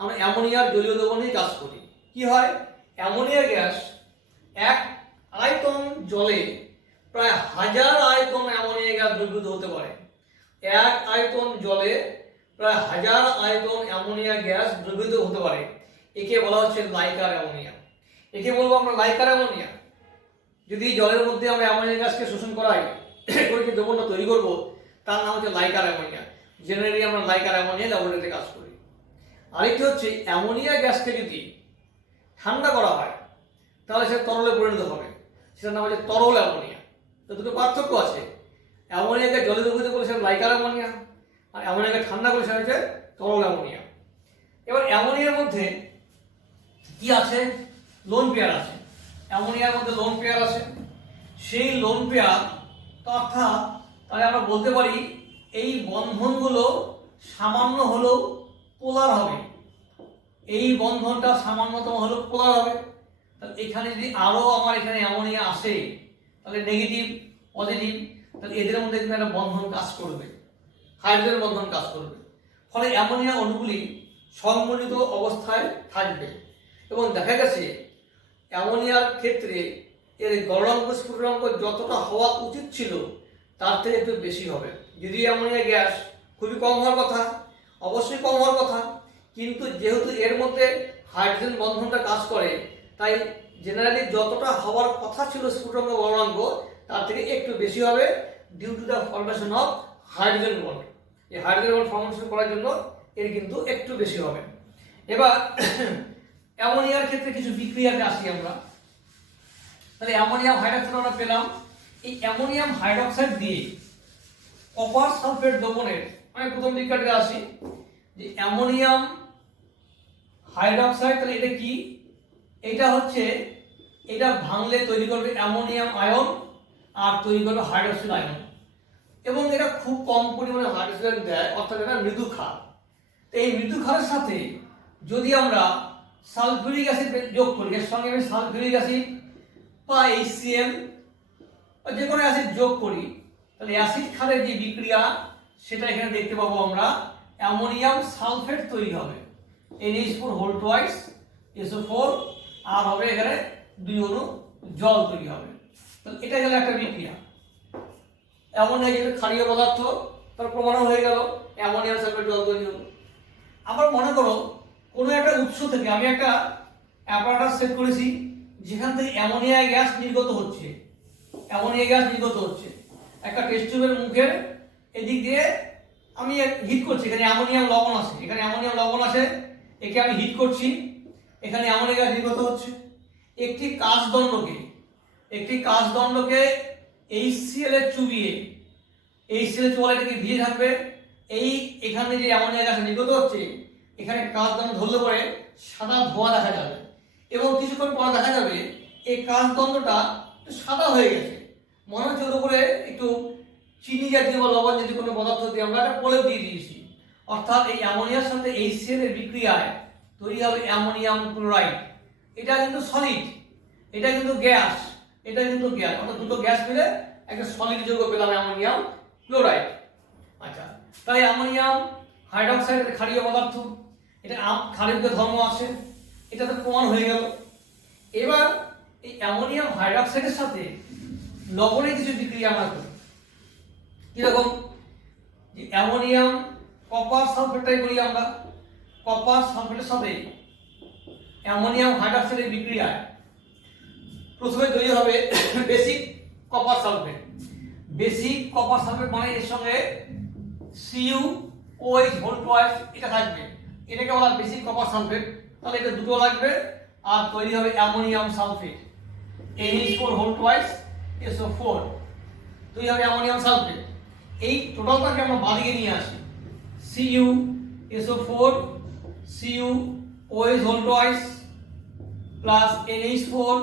আমরা অ্যামোনিয়ার জলীয় দ্রবণেই কাজ করি। কি হয়? অ্যামোনিয়া গ্যাস 1 আয়তন জলে প্রায় 1000 আয়তন অ্যামোনিয়া গ্যাস দ্রবীভূত হতে পারে। 1 আয়তন জলে প্রায় 1000 আয়তন অ্যামোনিয়া গ্যাস দ্রবীভূত হতে পারে। একে বলা হচ্ছে লাইকার অ্যামোনিয়া। একে বলবো আমরা লাইকার অ্যামোনিয়া। যদি জলের মধ্যে আমরা অ্যামোনিয়া গ্যাসকে শোষণ করাই করে যে দ্রবণটা তৈরি করব, তার নাম হচ্ছে লাইকার অ্যামোনিয়া। জেনারেলি আমরা লাইকার অ্যামোনিয়া ল্যাবরেটরিতে কাজ করি। আরেকটি হচ্ছে অ্যামোনিয়া গ্যাসকে যদি ঠান্ডা করা হয় তাহলে সে তরলে পরিণত হবে, সেটার নাম হচ্ছে তরল অ্যামোনিয়া। তো দুটো পার্থক্য আছে। অ্যামোনিয়াকে জলে দ্রবীভূত করলে সেটা লাইকার অ্যামোনিয়া, আর অ্যামোনিয়াকে ঠান্ডা করলে সেটা হচ্ছে তরল অ্যামোনিয়া। এবার অ্যামোনিয়ার মধ্যে কি আছে? লোন পেয়ার আছে। অ্যামোনিয়ার মধ্যে লোন পেয়ার আছে। সেই লোন পেয়ার অর্থাৎ তাহলে আমরা বলতে পারি এই বন্ধনগুলো সামান্য হলেও পোলার হবে। এই বন্ধনটা সামান্যতম হলেও পোলার হবে। তাহলে এখানে যদি আরো আমার এখানে অ্যামোনিয়া আসে, তাহলে নেগেটিভ পজিটিভ, তাহলে এদের মধ্যে কিন্তু একটা বন্ধন কাজ করবে, হাইড্রোজেন বন্ধন কাজ করবে। ফলে অ্যামোনিয়া অণুগুলি সমন্বিত অবস্থায় থাকবে। এবং দেখা গেছে অ্যামোনিয়ার ক্ষেত্রে এর গলনাঙ্ক স্ফুটনাঙ্ক যতটা হওয়া উচিত ছিল তার থেকে একটু বেশি হবে। যদি অ্যামোনিয়া গ্যাস খুবই কম হওয়ার কথা, অবশ্যই কম হওয়ার কথা, কিন্তু যেহেতু এর মধ্যে হাইড্রোজেন বন্ধনটা কাজ করে, তাই জেনারেলি যতটা হওয়ার কথা ছিল স্ফুটনাঙ্ক গলনাঙ্ক তার থেকে একটু বেশি হবে, due to the formation of hydrogen bond. এই হাইড্রোজেন বন্ড ফর্মেশন করার জন্য এর কিন্তু একটু বেশি হবে। এবার অ্যামোনিয়ার ক্ষেত্রে কিছু বিক্রিয়াতে আসি আমরা। তাহলে অ্যামোনিয়াম হাইড্রক্সাইড আমরা পেলাম। এই অ্যামোনিয়াম হাইড্রক্সাইড দিয়ে কপার সালফেট দ্রবণের, আমি প্রথম বিক্রিয়াতে আসি যে অ্যামোনিয়াম হাইড্রক্সাইড। তাহলে এটা কি? এটা হচ্ছে, এটা ভাঙলে তৈরি করবে অ্যামোনিয়াম আয়ন আর তৈরি করবে হাইড্রোক্সাইড আয়ন, এবং এটা খুব কম পরিমাণে হাইড্রোক্সাইড দেয়, অর্থাৎ এটা মৃদু ক্ষার। তো এই মৃদু ক্ষারের সাথে যদি আমরা সালফিউরিক অ্যাসিড যোগ করি, এর সঙ্গে আমি সালফিউরিক অ্যাসিড বা HCl বা যে কোনো অ্যাসিড যোগ করি, তাহলে অ্যাসিড ক্ষারের যে বিক্রিয়া সেটা এখানে দেখতে পাবো আমরা, অ্যামোনিয়াম সালফেট তৈরি হবে, NH4 SO4, আর হবে এখানে 2 অণু জল তৈরি হবে। তাহলে এটা গেল একটা বিক্রিয়া। অ্যামোনিয়া যেটা ক্ষারীয় পদার্থ, তার প্রমাণ হয়ে গেল, অ্যামোনিয়াম সালফেট জল তৈরি হলো। আবার মনে করো কোনো একটা উৎস থেকে আমি একটা অ্যাপারেটাস সেট করেছি যেখান থেকে অ্যামোনিয়া গ্যাস নির্গত হচ্ছে, একটা টেস্ট টিউবের মুখের এদিক দিয়ে আমি হিট করছি, এখানে অ্যামোনিয়াম লবণ আছে, একে আমি হিট করছি, এখানে অ্যামোনিয়া গ্যাস নির্গত হচ্ছে। একটি কাঁচদণ্ডকে HCl এ চুবিয়ে, এটাকে ভিজে থাকবে, এখানে যে অ্যামোনিয়া গ্যাস নির্গত হচ্ছে, এখানে কাঁচদণ্ড ধরলে পরে সাদা ধোঁয়া দেখা যাবে, এবং কিছুক্ষণ পরে দেখা যাবে এই কাঁচদণ্ডটা একটু সাদা হয়ে গেছে, মনে হচ্ছে ওর উপরে একটু চিনি জাতীয় বা লবণ জাতীয় কোনো পদার্থ দিয়ে আমরা একটা প্রলেপ দিয়ে দিয়েছি। অর্থাৎ এই অ্যামোনিয়ার সাথে HCl এর বিক্রিয়ায় তৈরি হবে অ্যামোনিয়াম ক্লোরাইড। এটা কিন্তু সলিড, এটা কিন্তু গ্যাস, অর্থাৎ দুটো গ্যাস মিলে একটা সলিড যৌগ পেলাম অ্যামোনিয়াম ক্লোরাইড। আচ্ছা, তাই অ্যামোনিয়াম হাইড্রক্সাইড ক্ষারীয় পদার্থ, এটা ক্ষারীয় ধর্ম আছে, এটা তো প্রমাণ হয়ে গেল। এবার এই অ্যামোনিয়াম হাইড্রক্সাইডের সাথে লবণের কিছু বিক্রিয়া আমরা করি। কিরকম? যে অ্যামোনিয়াম কপার সালফেটটাই করি আমরা। কপার সালফেটের সাথে অ্যামোনিয়াম হাইড্রক্সাইডের বিক্রিয়ায় প্রথমে তৈরি হবে basic copper sulphate. Basic copper sulphate মানে এর সঙ্গে CuOH হোল টুয়াইস এটা থাকবে, এটাকে বলা হয় বেসিক কপার সালফেট। তাহলে এটা দুটো লাগবে, আর তৈরি হবে ammonium sulphate NH4 whole twice SO4, তৈরি হবে অ্যামোনিয়াম সালফেট। এই টোটালটাকে আমরা বাদিকে নিয়ে আসি, CuSO4 CuOH whole twice plus NH4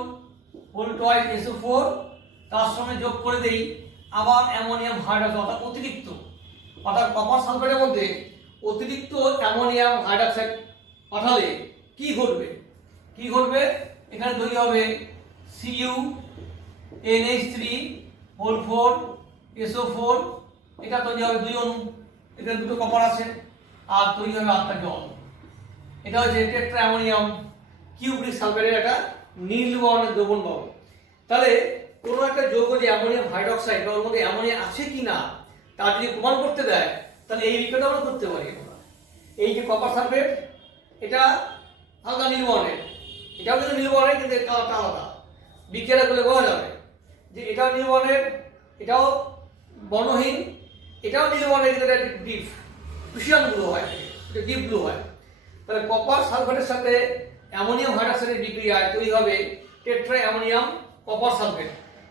whole twice SO4, তার সঙ্গে যোগ করে দেই আবার অ্যামোনিয়াম হাইড্রোক্সাইড অর্থাৎ অতিরিক্ত, অর্থাৎ কপার সালফেটের মধ্যে অতিরিক্ত অ্যামোনিয়াম হাইড্রোক্সাইড পাঠালে কি ঘটবে, এখানে তৈরি হবে CuNH3 হোল 4 SO4, এটা তৈরি হবে 2 অণু, এখানে দুটো কপার আছে, আর তৈরি হবে আটটা জল। এটা হচ্ছে টেট্রা অ্যামোনিয়াম কিউপ্রিক সালফেটের একটা নীল বর্ণের দ্রবণ পাবো। তাহলে কোনো একটা যৌগ যে অ্যামোনিয়াম হাইড্রোক্সাইড বা ওর মধ্যে অ্যামোনিয়া আছে কিনা তা যদি প্রমাণ করতে দেয়, তাহলে এই বিক্রিয়াটা আমরা করতে পারি। আমরা এই যে কপার সালফেট, এটা হালকা নীল বর্ণের, এটাও কিন্তু নীল বর্ণের, কিন্তু এর কালারটা আলাদা। বিক্রিয়াটা করলে বোঝা যাবে যে এটাও নীল বর্ণের, এটাও বর্ণহীন, এটাও নীল বর্ণের, কিন্তু এটা ডিপ ক্রিস্টাল ব্লু হয়, এটা ডিপ ব্লু হয়। তাহলে কপার সালফেটের সাথে অ্যামোনিয়াম হাইড্রোক্সাইডের বিক্রিয়ায় তৈরি হবে টেট্রা অ্যামোনিয়াম কপার সালফেট।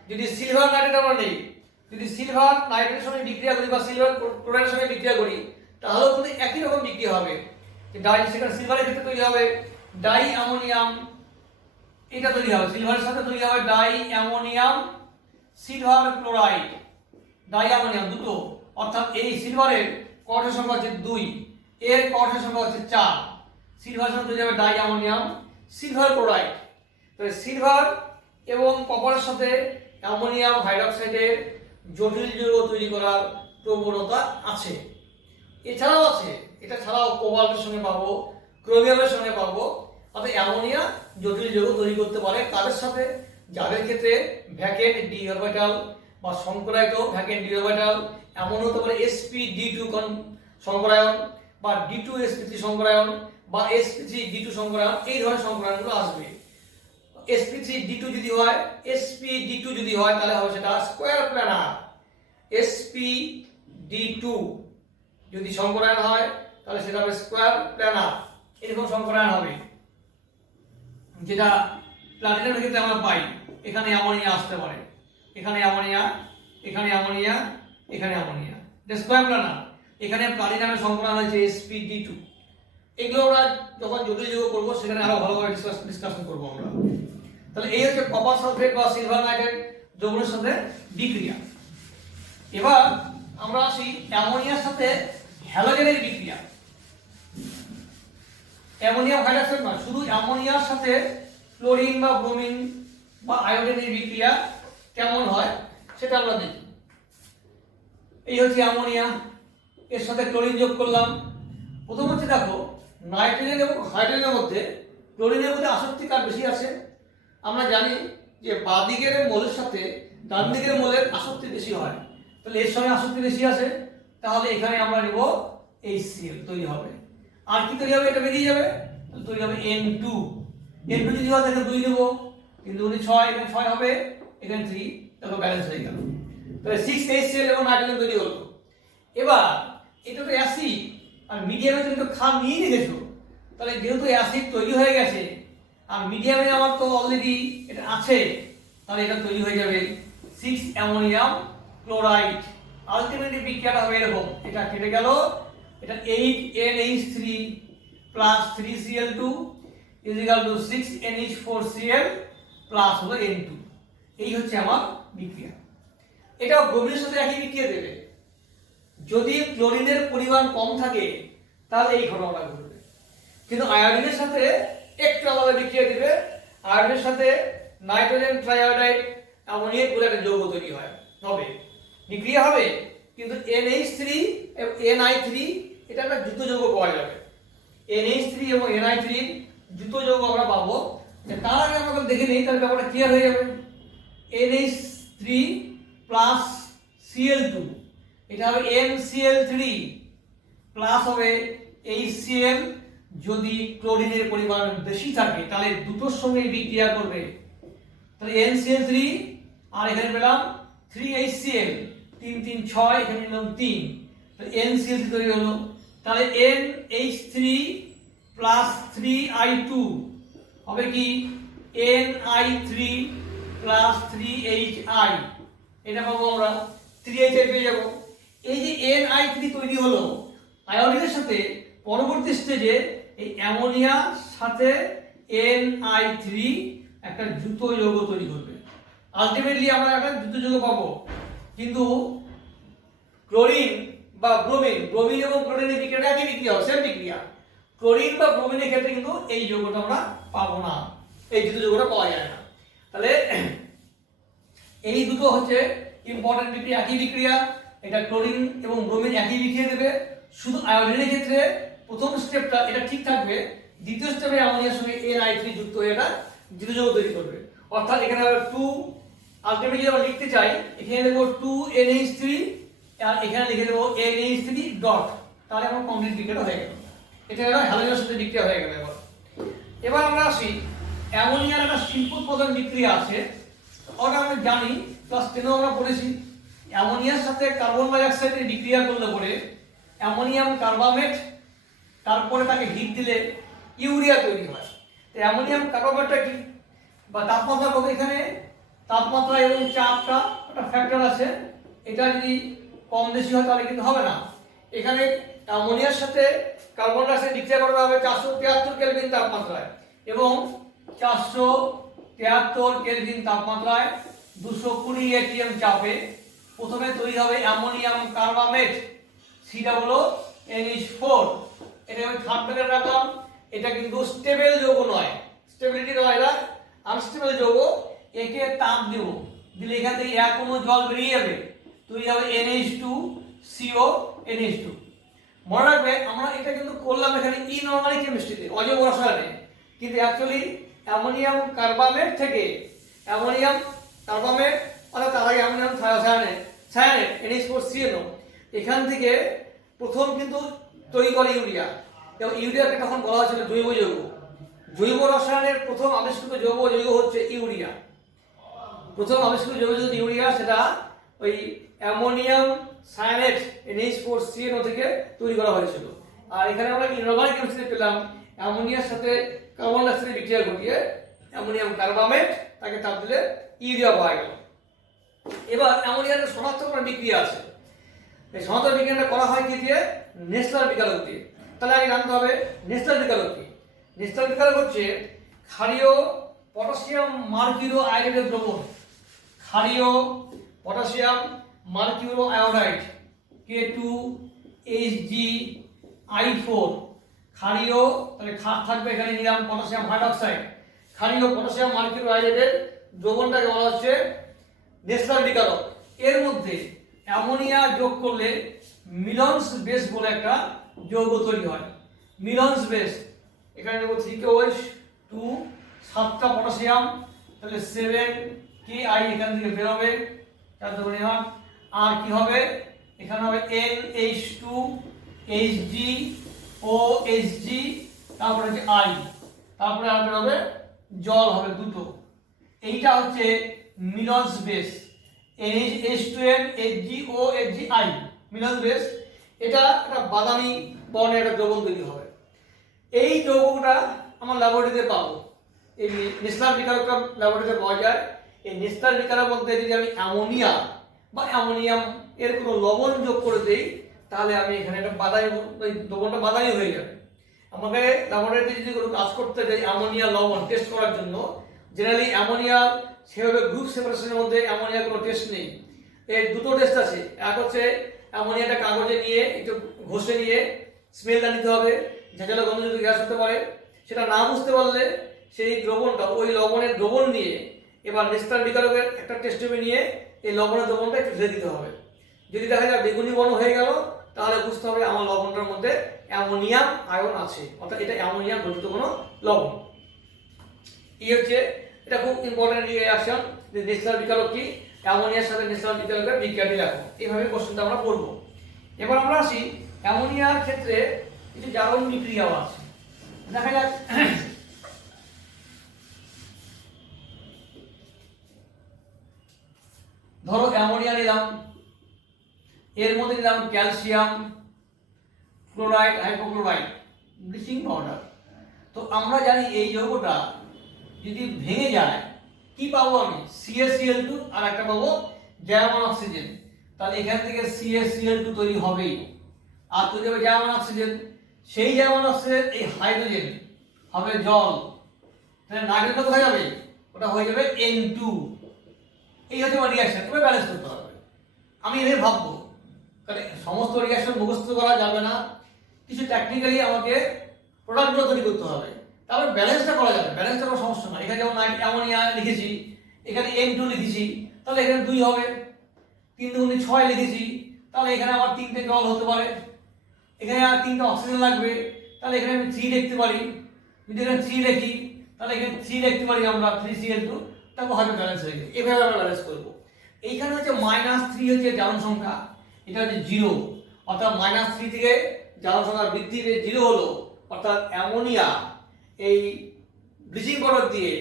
যদি সিলভার নাইট্রেট আমরা নেই, যদি সিলভার নাইট্রেটের সঙ্গে বিক্রিয়া করি বা সিলভার ক্লোরাইডের সঙ্গে বিক্রিয়া করি, তাহলেও কিন্তু একই রকম বিক্রিয়া হবে। সেখানে সিলভারের ক্ষেত্রে তৈরি হবে ডাই অ্যামোনিয়াম, এটা তৈরি হবে সিলভারের সাথে তৈরি হবে die ammonium silver chloride, die ammonium দুটো, অর্থাৎ এই সিলভারের কোয়ার্টের সংখ্যা হচ্ছে 2, এর কোয়ার্টের সংখ্যা হচ্ছে 4, সিলভারের সাথে তৈরি হবে ডাই অ্যামোনিয়াম সিলভার ক্লোরাইড। তাহলে সিলভার এবং কপারের সাথে অ্যামোনিয়াম হাইড্রোক্সাইডের জটিল যৌগ তৈরি করার প্রবণতা আছে। এছাড়াও আছে, এটা ছাড়াও কোবাল্টের সঙ্গে পাবো, ক্রোমিয়ামের সঙ্গে পাবো, অর্থাৎ অ্যামোনিয়া জটিল যৌগ তৈরি করতে পারে কাদের সাথে, যাদের ক্ষেত্রে ভ্যাকেন্ট ডি অরবিটাল বা সংকরায়িত ভ্যাকেন্ট ডি অরবিটাল, এমন হতে পারে sp_d2 সংকরায়ন বা d2sp3 সংকরায়ন বা sp3d2 সংকরায়ন, এই ধরনের সংকরায়নগুলো আসবে। sp3d2 যদি হয়, sp_d2 যদি হয়, তাহলে হবে সেটা স্কয়ার প্ল্যানার। sp_d2 যদি সংকরায়ন হয়, তাহলে সেটা হবে স্কয়ার প্ল্যানার, এরকম সংকরায়ন হবে, যেটা প্লাটিনামের ক্ষেত্রে আমরা পাই। এখানে অ্যামোনিয়া আসতে পারে, এখানে অ্যামোনিয়া, এখানে অ্যামোনিয়া, এখানে অ্যামোনিয়া, এটা স্কয়ার প্ল্যানার। এখানে প্লাটিনামের সংকরায়ন হয়েছে sp_d2। এগুলো আমরা যখন জটিল যৌগ করবো সেখানে আরো ভালোভাবে ডিসকাশন করবো আমরা। তাহলে এই হচ্ছে কপার সালফেট বা সিলভার নাইট্রেট যৌগের সাথে বিক্রিয়া। এবার আমরা আসি অ্যামোনিয়ার সাথে হ্যালোজেনের বিক্রিয়া। অ্যামোনিয়াম হাইড্রোক্সাইড নয়, শুধু অ্যামোনিয়ার সাথে ক্লোরিন বা ব্রোমিন বা আয়োডিনের বিক্রিয়া কেমন হয় সেটা আমরা দেখি। এই হচ্ছে অ্যামোনিয়া, এর সাথে ক্লোরিন যোগ করলাম। প্রথম হচ্ছে দেখো, নাইট্রোজেন এবং হাইড্রোজেনের মধ্যে ক্লোরিনের মধ্যে আসক্তি কার বেশি আছে? আমরা জানি যে বাঁ দিকের মোলের সাথে ডান দিকের মোলের আসক্তি বেশি হয়, তাহলে এর সঙ্গে আসক্তি বেশি আছে, তাহলে এখানে আমরা নেব HCl তৈরি হবে। আর কি তৈরি হবে? এটা বেরিয়ে যাবে, তাহলে তৈরি হবে N2। N2 যদি হয় তাহলে 2 নেব, কিন্তু 6, এখানে 6 হবে, এখানে 3, তাহলে ব্যালেন্স হয়ে গেল। তাহলে 6HCl এবং নাইট্রোজেন তৈরি হলো। এবার এটা তো অ্যাসিড, আর মিডিয়ামে তুমি তো খান নিয়ে রেখেছো, তাহলে যেহেতু অ্যাসিড তৈরি হয়ে গেছে আর মিডিয়ামে আমার তো অলরেডি এটা আছে, তাহলে এটা তৈরি হয়ে যাবে 6 অ্যামোনিয়াম ক্লোরাইড। আলটিমেটলি বিক্রিয়াটা হবে এরকম, এটা কেটে গেল, এটা 8NH3 plus 3Cl2 is equal to 6NH4Cl plus হলো N2। এই হচ্ছে আমার বিক্রিয়া। এটা ব্রোমিনের সাথে একই বিক্রিয়া দেবে। যদি ক্লোরিনের পরিমাণ কম থাকে তাহলে এই ঘটনাটা ঘটবে, কিন্তু আয়োডিনের সাথে একটু আলাদা বিক্রিয়া দিবে। আয়োডিনের সাথে নাইট্রোজেন ট্রাইআয়োডাইড অ্যামোনিয়েট বলে একটা যৌগ তৈরি হয়, হবে বিক্রিয়া হবে, কিন্তু NH3 এবং Ni3 এটা একটা যুক্ত যৌগ পাওয়া যাবে। NH3 এবং Ni3 যুক্ত যৌগ আমরা পাবো। তার আগে আমরা দেখে নিই, তাহলে ব্যাপারটা ক্লিয়ার হয়ে যাবে। NH3 প্লাস Cl2, এটা হবে NCl3 প্লাস হবে HCl। যদি ক্লোরিনের পরিমাণ বেশি থাকে তাহলে দুটোর সঙ্গে বিক্রিয়া করবে, তাহলে NCl3 আর এখানে পেলাম 3HCl 3 3 6, এখানে নিলাম 3, তাহলে NCl তৈরি হলো। তাহলে NH3 প্লাস 3I2 হবে কি NI3 প্লাস 3HI, এটা পাবো আমরা 3HI পেয়ে যাবো। এই যে NI3 তৈরি হলো আয়োডিনের সাথে, পরবর্তী স্টেজে এই অ্যামোনিয়ার সাথে NI3 একটা যুত যৌগ তৈরি করবে। আলটিমেটলি আমরা একটা যুত যৌগ পাবো, কিন্তু ক্লোরিন বা ব্রোমিন, ব্রোমিন এবং ক্লোরিনের বিক্রিয়াটা একই বিক্রিয়া, সেম বিক্রিয়া। ক্লোরিন বা ব্রোমিনের ক্ষেত্রে কিন্তু এই যৌগটা আমরা পাবো না, এই যুত যৌগটা পাওয়া যায় না। তাহলে এই দুটো হচ্ছে ইম্পর্টেন্ট বিক্রিয়া, একই বিক্রিয়া। এটা ক্লোরিন এবং ব্রোমিন একই বিক্রিয়া দেবে, শুধু আয়োডিনের ক্ষেত্রে প্রথম স্টেপটা এটা ঠিক থাকবে, দ্বিতীয় স্টেপে অ্যামোনিয়ার সঙ্গে NI3 যুক্ত হয়ে এটা যুত যৌগ তৈরি করবে। অর্থাৎ এখানে হবে 2, আলটিমেটলি আমরা লিখতে চাই এখানে লিখব 2NH3 আর এখানে লিখে দেব NH3 ডট, তাহলে আমার কমপ্লিট বিক্রিয়াটা হয়ে গেল। এটা হলো হ্যালোজেনের সাথে বিক্রিয়া হয়ে গেল। এবার আমরা আসি অ্যামোনিয়ার একটা শিল্প উৎপাদন বিক্রিয়া আছে, ওটা আমরা জানি, ক্লাস 10 আমরা পড়েছি। অ্যামোনিয়ার সাথে কার্বন ডাই অক্সাইডের বিক্রিয়া করলে পরে অ্যামোনিয়াম কার্বামেট, তারপরে তাকে হিট দিলে ইউরিয়া তৈরি হয়। তো অ্যামোনিয়াম কার্বামেটটা কি বা তাপমাত্রা কত, এখানে তাপমাত্রা এবং চাপটা একটা ফ্যাক্টর আছে, এটা যদি কম বেশি হয় তাহলে কিন্তু হবে না। এখানে অ্যামোনিয়ার সাথে কার্বন ডাই অক্সাইড বিক্রিয়া করতে হবে 473 কেলভিন তাপমাত্রায় এবং 473 কেলভিন তাপমাত্রায় 220 atm চাপে প্রথমে তৈরি হবে অ্যামোনিয়াম কার্বামেট, সেটা হলো NH4। এটা আমি থার্ড প্যাকেট রাখলাম। এটা কিন্তু স্টেবল যৌগ নয়, স্টেবিলিটি নয়, এটা আনস্টেবল যৌগ। একে তাপ দেব, দিলে এখান থেকে এক কোনো জল বেরিয়ে যাবে, তৈরি হবে NH2CO NH2। মনে রাখবে আমরা এটা কিন্তু করলাম এখানে ইনঅর্গানিক কেমিস্ট্রিতে, অজৈব রসায়নে, কিন্তু অ্যাকচুয়ালি অ্যামোনিয়াম কার্বামেট থেকে অ্যামোনিয়াম কার্বামেট অর্থাৎ তার আগে অ্যামোনিয়াম থায়োসায়ানেট NH4CnO, এখান থেকে প্রথম কিন্তু তৈরি করে ইউরিয়া, এবং ইউরিয়াকে তখন বলা হয়েছিল জৈব যৌগ। জৈব রসায়নের প্রথম আবিষ্কৃত জৈব যৌগ হচ্ছে ইউরিয়া। প্রথম আবিষ্কৃত জৈব যৌগ ইউরিয়া, সেটা ওই অ্যামোনিয়াম সায়ানেট NH4CnO থেকে তৈরি করা হয়েছিল। আর এখানে আমরা ইনঅর্গানিক কেমিস্ট্রি পেলাম অ্যামোনিয়ার সাথে কার্বন ডাই অক্সাইড বিক্রিয়া ঘটিয়ে অ্যামোনিয়াম কার্বামেট, তাকে তাপ দিলে ইউরিয়া পাওয়া গেল। এবার অ্যামোনিয়ার শনাক্তকরণ বিক্রিয়া আছে, এই শনাক্তকরণ বিক্রিয়াটা করা হয় কি দিয়ে, নেস্টার বিকারক দিয়ে। তাহলে আগে জানতে হবে নেস্টার বিকারক কি। নেস্টার বিকারক হচ্ছে ক্ষারীয় পটাশিয়াম মার্কিউরো আয়োডাইডের দ্রবণ, ক্ষারীয় পটাশিয়াম মার্কিউরো আয়োডাইড K2HgI4, ক্ষারীয়, তাহলে ক্ষার থাকবে এখানে, নিলাম পটাশিয়াম হাইড্রোক্সাইড, ক্ষারীয় পটাশিয়াম মার্কিউরো আয়োডাইডের দ্রবণটাকে বলা হচ্ছে নেস্টার বিকারক। এর মধ্যে অ্যামোনিয়া যোগ করলে মিলনস বেস বলে একটা যৌগ তৈরি হয়। মিলনস বেস, এখানে নেব 3KOH2, 7টা পটাশিয়াম, তাহলে 7Ki এখান থেকে বের হবে, 4 দুগুণে 8, আর কি হবে এখানে হবে NH2HgOHg, তারপরে হচ্ছে I, তারপরে আর বের হবে জল হবে দুটো। এইটা হচ্ছে Milon's base NH2NHgOHgI, Milon's base. এটা একটা বাদামি বর্ণের একটা দ্রবণ তৈরি হবে। এই যৌগটা আমরা ল্যাবরেটরিতে পাবো, এই নেস্টার বিকারকটা ল্যাবরেটরিতে পাওয়া যায়। এই নেস্টার বিকারকের মধ্যে যদি আমি অ্যামোনিয়া বা অ্যামোনিয়াম এর কোনো লবণ যোগ করে দেই, তাহলে আমি এখানে একটা বাদামি, ওই দ্রবণটা বাদামি হয়ে যাবে। আমাকে ল্যাবরেটরিতে যদি কোনো কাজ করতে যাই অ্যামোনিয়া লবণ টেস্ট করার জন্য, জেনারেলি অ্যামোনিয়া সেভাবে গ্রুপ সেপারেশনের মধ্যে অ্যামোনিয়ার কোনো টেস্ট নেই। এর দুটো টেস্ট আছে, এক হচ্ছে অ্যামোনিয়াটা কাগজে নিয়ে একটু ঘষে নিয়ে স্মেলটা নিতে হবে, ঝাঁঝালো গন্ধ যদি গ্যাস হতে পারে, সেটা না বুঝতে পারলে সেই দ্রবণটা, ওই লবণের দ্রবণ নিয়ে এবার নেস্টার বিকারকের একটা টেস্ট টিউবে নিয়ে এই লবণের দ্রবণটা একটু ঢেলে দিতে হবে। যদি দেখা যায় বেগুনি বর্ণ হয়ে গেল, তাহলে বুঝতে হবে আমার লবণটার মধ্যে অ্যামোনিয়াম আয়ন আছে, অর্থাৎ এটা অ্যামোনিয়াম ঘটিত কোনো লবণ। এই হচ্ছে, এটা খুব ইম্পর্টেন্ট রিঅ্যাকশন যে নেস্টার বিকারক কি, অ্যামোনিয়ার সাথে নেস্টার বিকারকের বিক্রিয়াটি রাখো, এইভাবে কোশ্চেনটা আমরা পড়বো। এবার আমরা আসি অ্যামোনিয়ার ক্ষেত্রে কিছু জারণ বিক্রিয়াও আছে। দেখা যাক, ধরো অ্যামোনিয়া নিলাম, এর মধ্যে দিলাম calcium chloride, hypochlorite, bleaching powder. তো আমরা জানি এই যৌগটা যদি ভেঙে যায় কি পাবো আমি, CaCl2 আর একটা পাবো জার্মান অক্সিজেন। তাহলে এখান থেকে CaCl2 তৈরি হবেই, আর তৈরি হবে জার্মান অক্সিজেন। সেই জার্মান অক্সিজেন এই হাইড্রোজেন হবে জল, তাহলে নাইট্রোজেনটা কোথায় যাবে, ওটা হয়ে যাবে N2। এই হচ্ছে আমার রিয়াকশন। এবার ব্যালেন্স করতে হবে, আমি এভাবে ভাববো, কারণ সমস্ত রিয়াকশন মুখস্থ করা যাবে না, কিছু টেকনিক্যালি আমাকে প্রোডাক্টগুলো তৈরি করতে হবে, তারপর ব্যালেন্সটা করা যাবে। ব্যালেন্সটা কোনো সমস্যা নয়। এখানে যেমন অ্যামোনিয়া লিখেছি, এখানে N2 লিখেছি, তাহলে এখানে 2 হবে। 3 দুগুণে 6 লিখেছি, তাহলে এখানে আমার 3টে জল হতে পারে। এখানে আর 3টা অক্সিজেন লাগবে, তাহলে এখানে আমি 3 লিখতে পারি। যদি এখানে 3 লিখি, তাহলে এখানে 3 লিখতে পারি আমরা, 3Cl2, তারপর হয়তো ব্যালেন্স হয়ে গেছে। এভাবে আমরা ব্যালেন্স করবো। এইখানে হচ্ছে -3 হচ্ছে জারণ সংখ্যা, এটা হচ্ছে 0, অর্থাৎ -3 থেকে জারণ সংখ্যা বৃদ্ধি পেয়ে 0 হলো, অর্থাৎ অ্যামোনিয়া এই ব্লিচিং পাউডার দিয়ে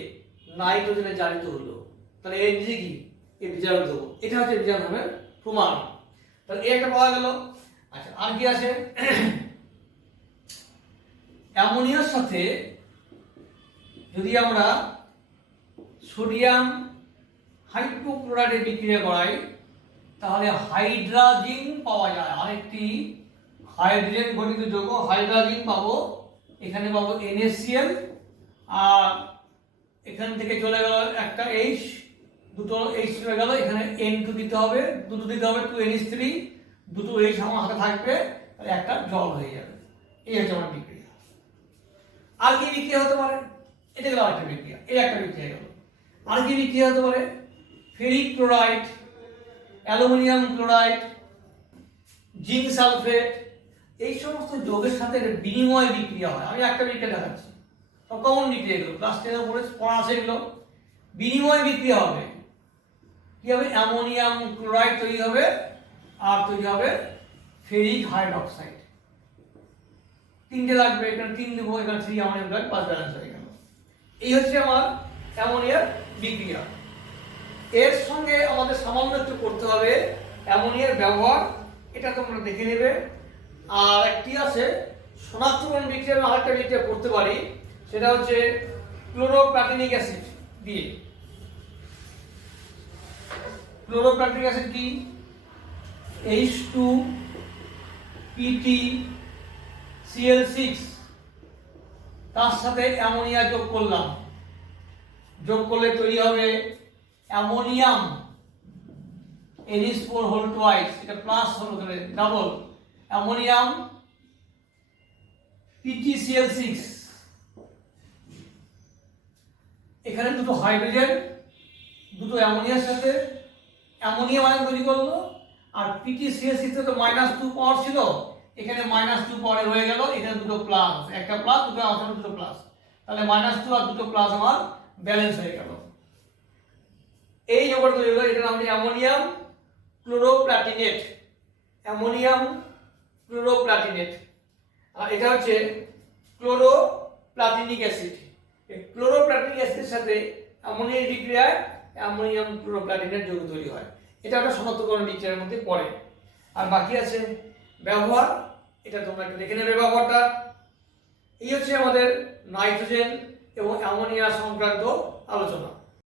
নাইট্রোজেনে জারিত হলো। তাহলে এর নিজে কি, এই বিজারণ দেবো, এটা হচ্ছে বিজারণের প্রমাণ। তাহলে এই একটা পাওয়া গেল। আচ্ছা, আর কি আছে, অ্যামোনিয়ার সাথে যদি আমরা সোডিয়াম হাইপোক্লোরাইডে বিক্রিয়া করাই, তাহলে হাইড্রাজিন পাওয়া যায়। আরেকটি হাইড্রোজেন গঠিত যৌগ হাইড্রাজিন পাবো। এখানে পাবো NaCl, আর এখান থেকে চলে গেল একটা H, দুটো H চলে গেল, এখানে N2 দিতে হবে, দুটো দিতে হবে 2NH3, দুটো H আমার হাতে থাকবে, তাহলে একটা জল হয়ে যাবে। এই হচ্ছে আমার বিক্রিয়া। আর কি বিক্রিয়া হতে পারে, এটা গেল আরেকটা বিক্রিয়া, এই একটা বিক্রিয়া গেল। আর কি বিক্রিয়া হতে পারে, ferric chloride, aluminium chloride, zinc sulphate, এই সমস্ত যৌগের সাথে বিনিময় বিক্রিয়া হয়। আমি একটা বিক্রিয়া দেখাচ্ছি, সব কমন বিক্রিয়া এগুলো, ক্লাস 10 পড়ে পড়া আছে এগুলো। বিনিময় বিক্রিয়া হবে, কি হবে, অ্যামোনিয়াম ক্লোরাইড তৈরি হবে, আর তৈরি হবে ফেরিক হাইড্রোক্সাইড। 3টে লাগবে, এখানে 3 দেবো, এখানে 3 অ্যামোনিয়াম ক্লোরাইড, পাঁচ ব্যালেন্স হয়ে গেল। এই হচ্ছে আমার অ্যামোনিয়ার বিক্রিয়া। এর সঙ্গে আমাদের সামান্য একটু করতে হবে অ্যামোনিয়ার ব্যবহার, এটা তোমরা দেখে নেবে। আর একটি আছে শনাক্তকরণ বিক্রিয়া, আমি আরেকটা বিক্রিয়া করতে পারি, সেটা হচ্ছে ক্লোরোপ্লাটিনিক অ্যাসিড দিয়ে। ক্লোরোপ্লাটিনিক অ্যাসিড কি, H2PtCl6, তার সাথে অ্যামোনিয়া যোগ করলাম, যোগ করলে তৈরি হবে অ্যামোনিয়াম NH4 হোল টুয়াইস, এটা প্লাস হলো তাহলে ডাবল, অ্যামোনিয়াম PtCl6। এখানে দুটো হাইড্রোজেন দুটো অ্যামোনিয়ার সাথে অ্যামোনিয়াম আয়ন তৈরি করলো, আর PtCl6 তো -2 পাওয়ার ছিল, এখানে -2 পাওয়ারে হয়ে গেল, এখানে দুটো প্লাস, একটা প্লাস দুটো আছে, দুটো প্লাস, তাহলে -2 আর দুটো প্লাস আমার ব্যালেন্স হয়ে গেল। এই যৌগটা তৈরি হলো, এটার নাম হচ্ছে অ্যামোনিয়াম ক্লোরোপ্লাটিনেট, অ্যামোনিয়াম ক্লোরোপ্লাটিনেট। আর এটা হচ্ছে ক্লোরোপ্লাটিনিক অ্যাসিড। এই ক্লোরোপ্লাটিনিক অ্যাসিডের সাথে অ্যামোনিয়ার বিক্রিয়ায় অ্যামোনিয়াম ক্লোরোপ্লাটিনেট যৌগ তৈরি হয়। এটা একটা শনাক্তকরণ বিক্রিয়ার মধ্যে পড়ে। আর বাকি আছে ব্যবহার, এটা তোমরা একটু দেখে নেবে ব্যবহারটা। এই হচ্ছে আমাদের নাইট্রোজেন এবং অ্যামোনিয়া সংক্রান্ত আলোচনা।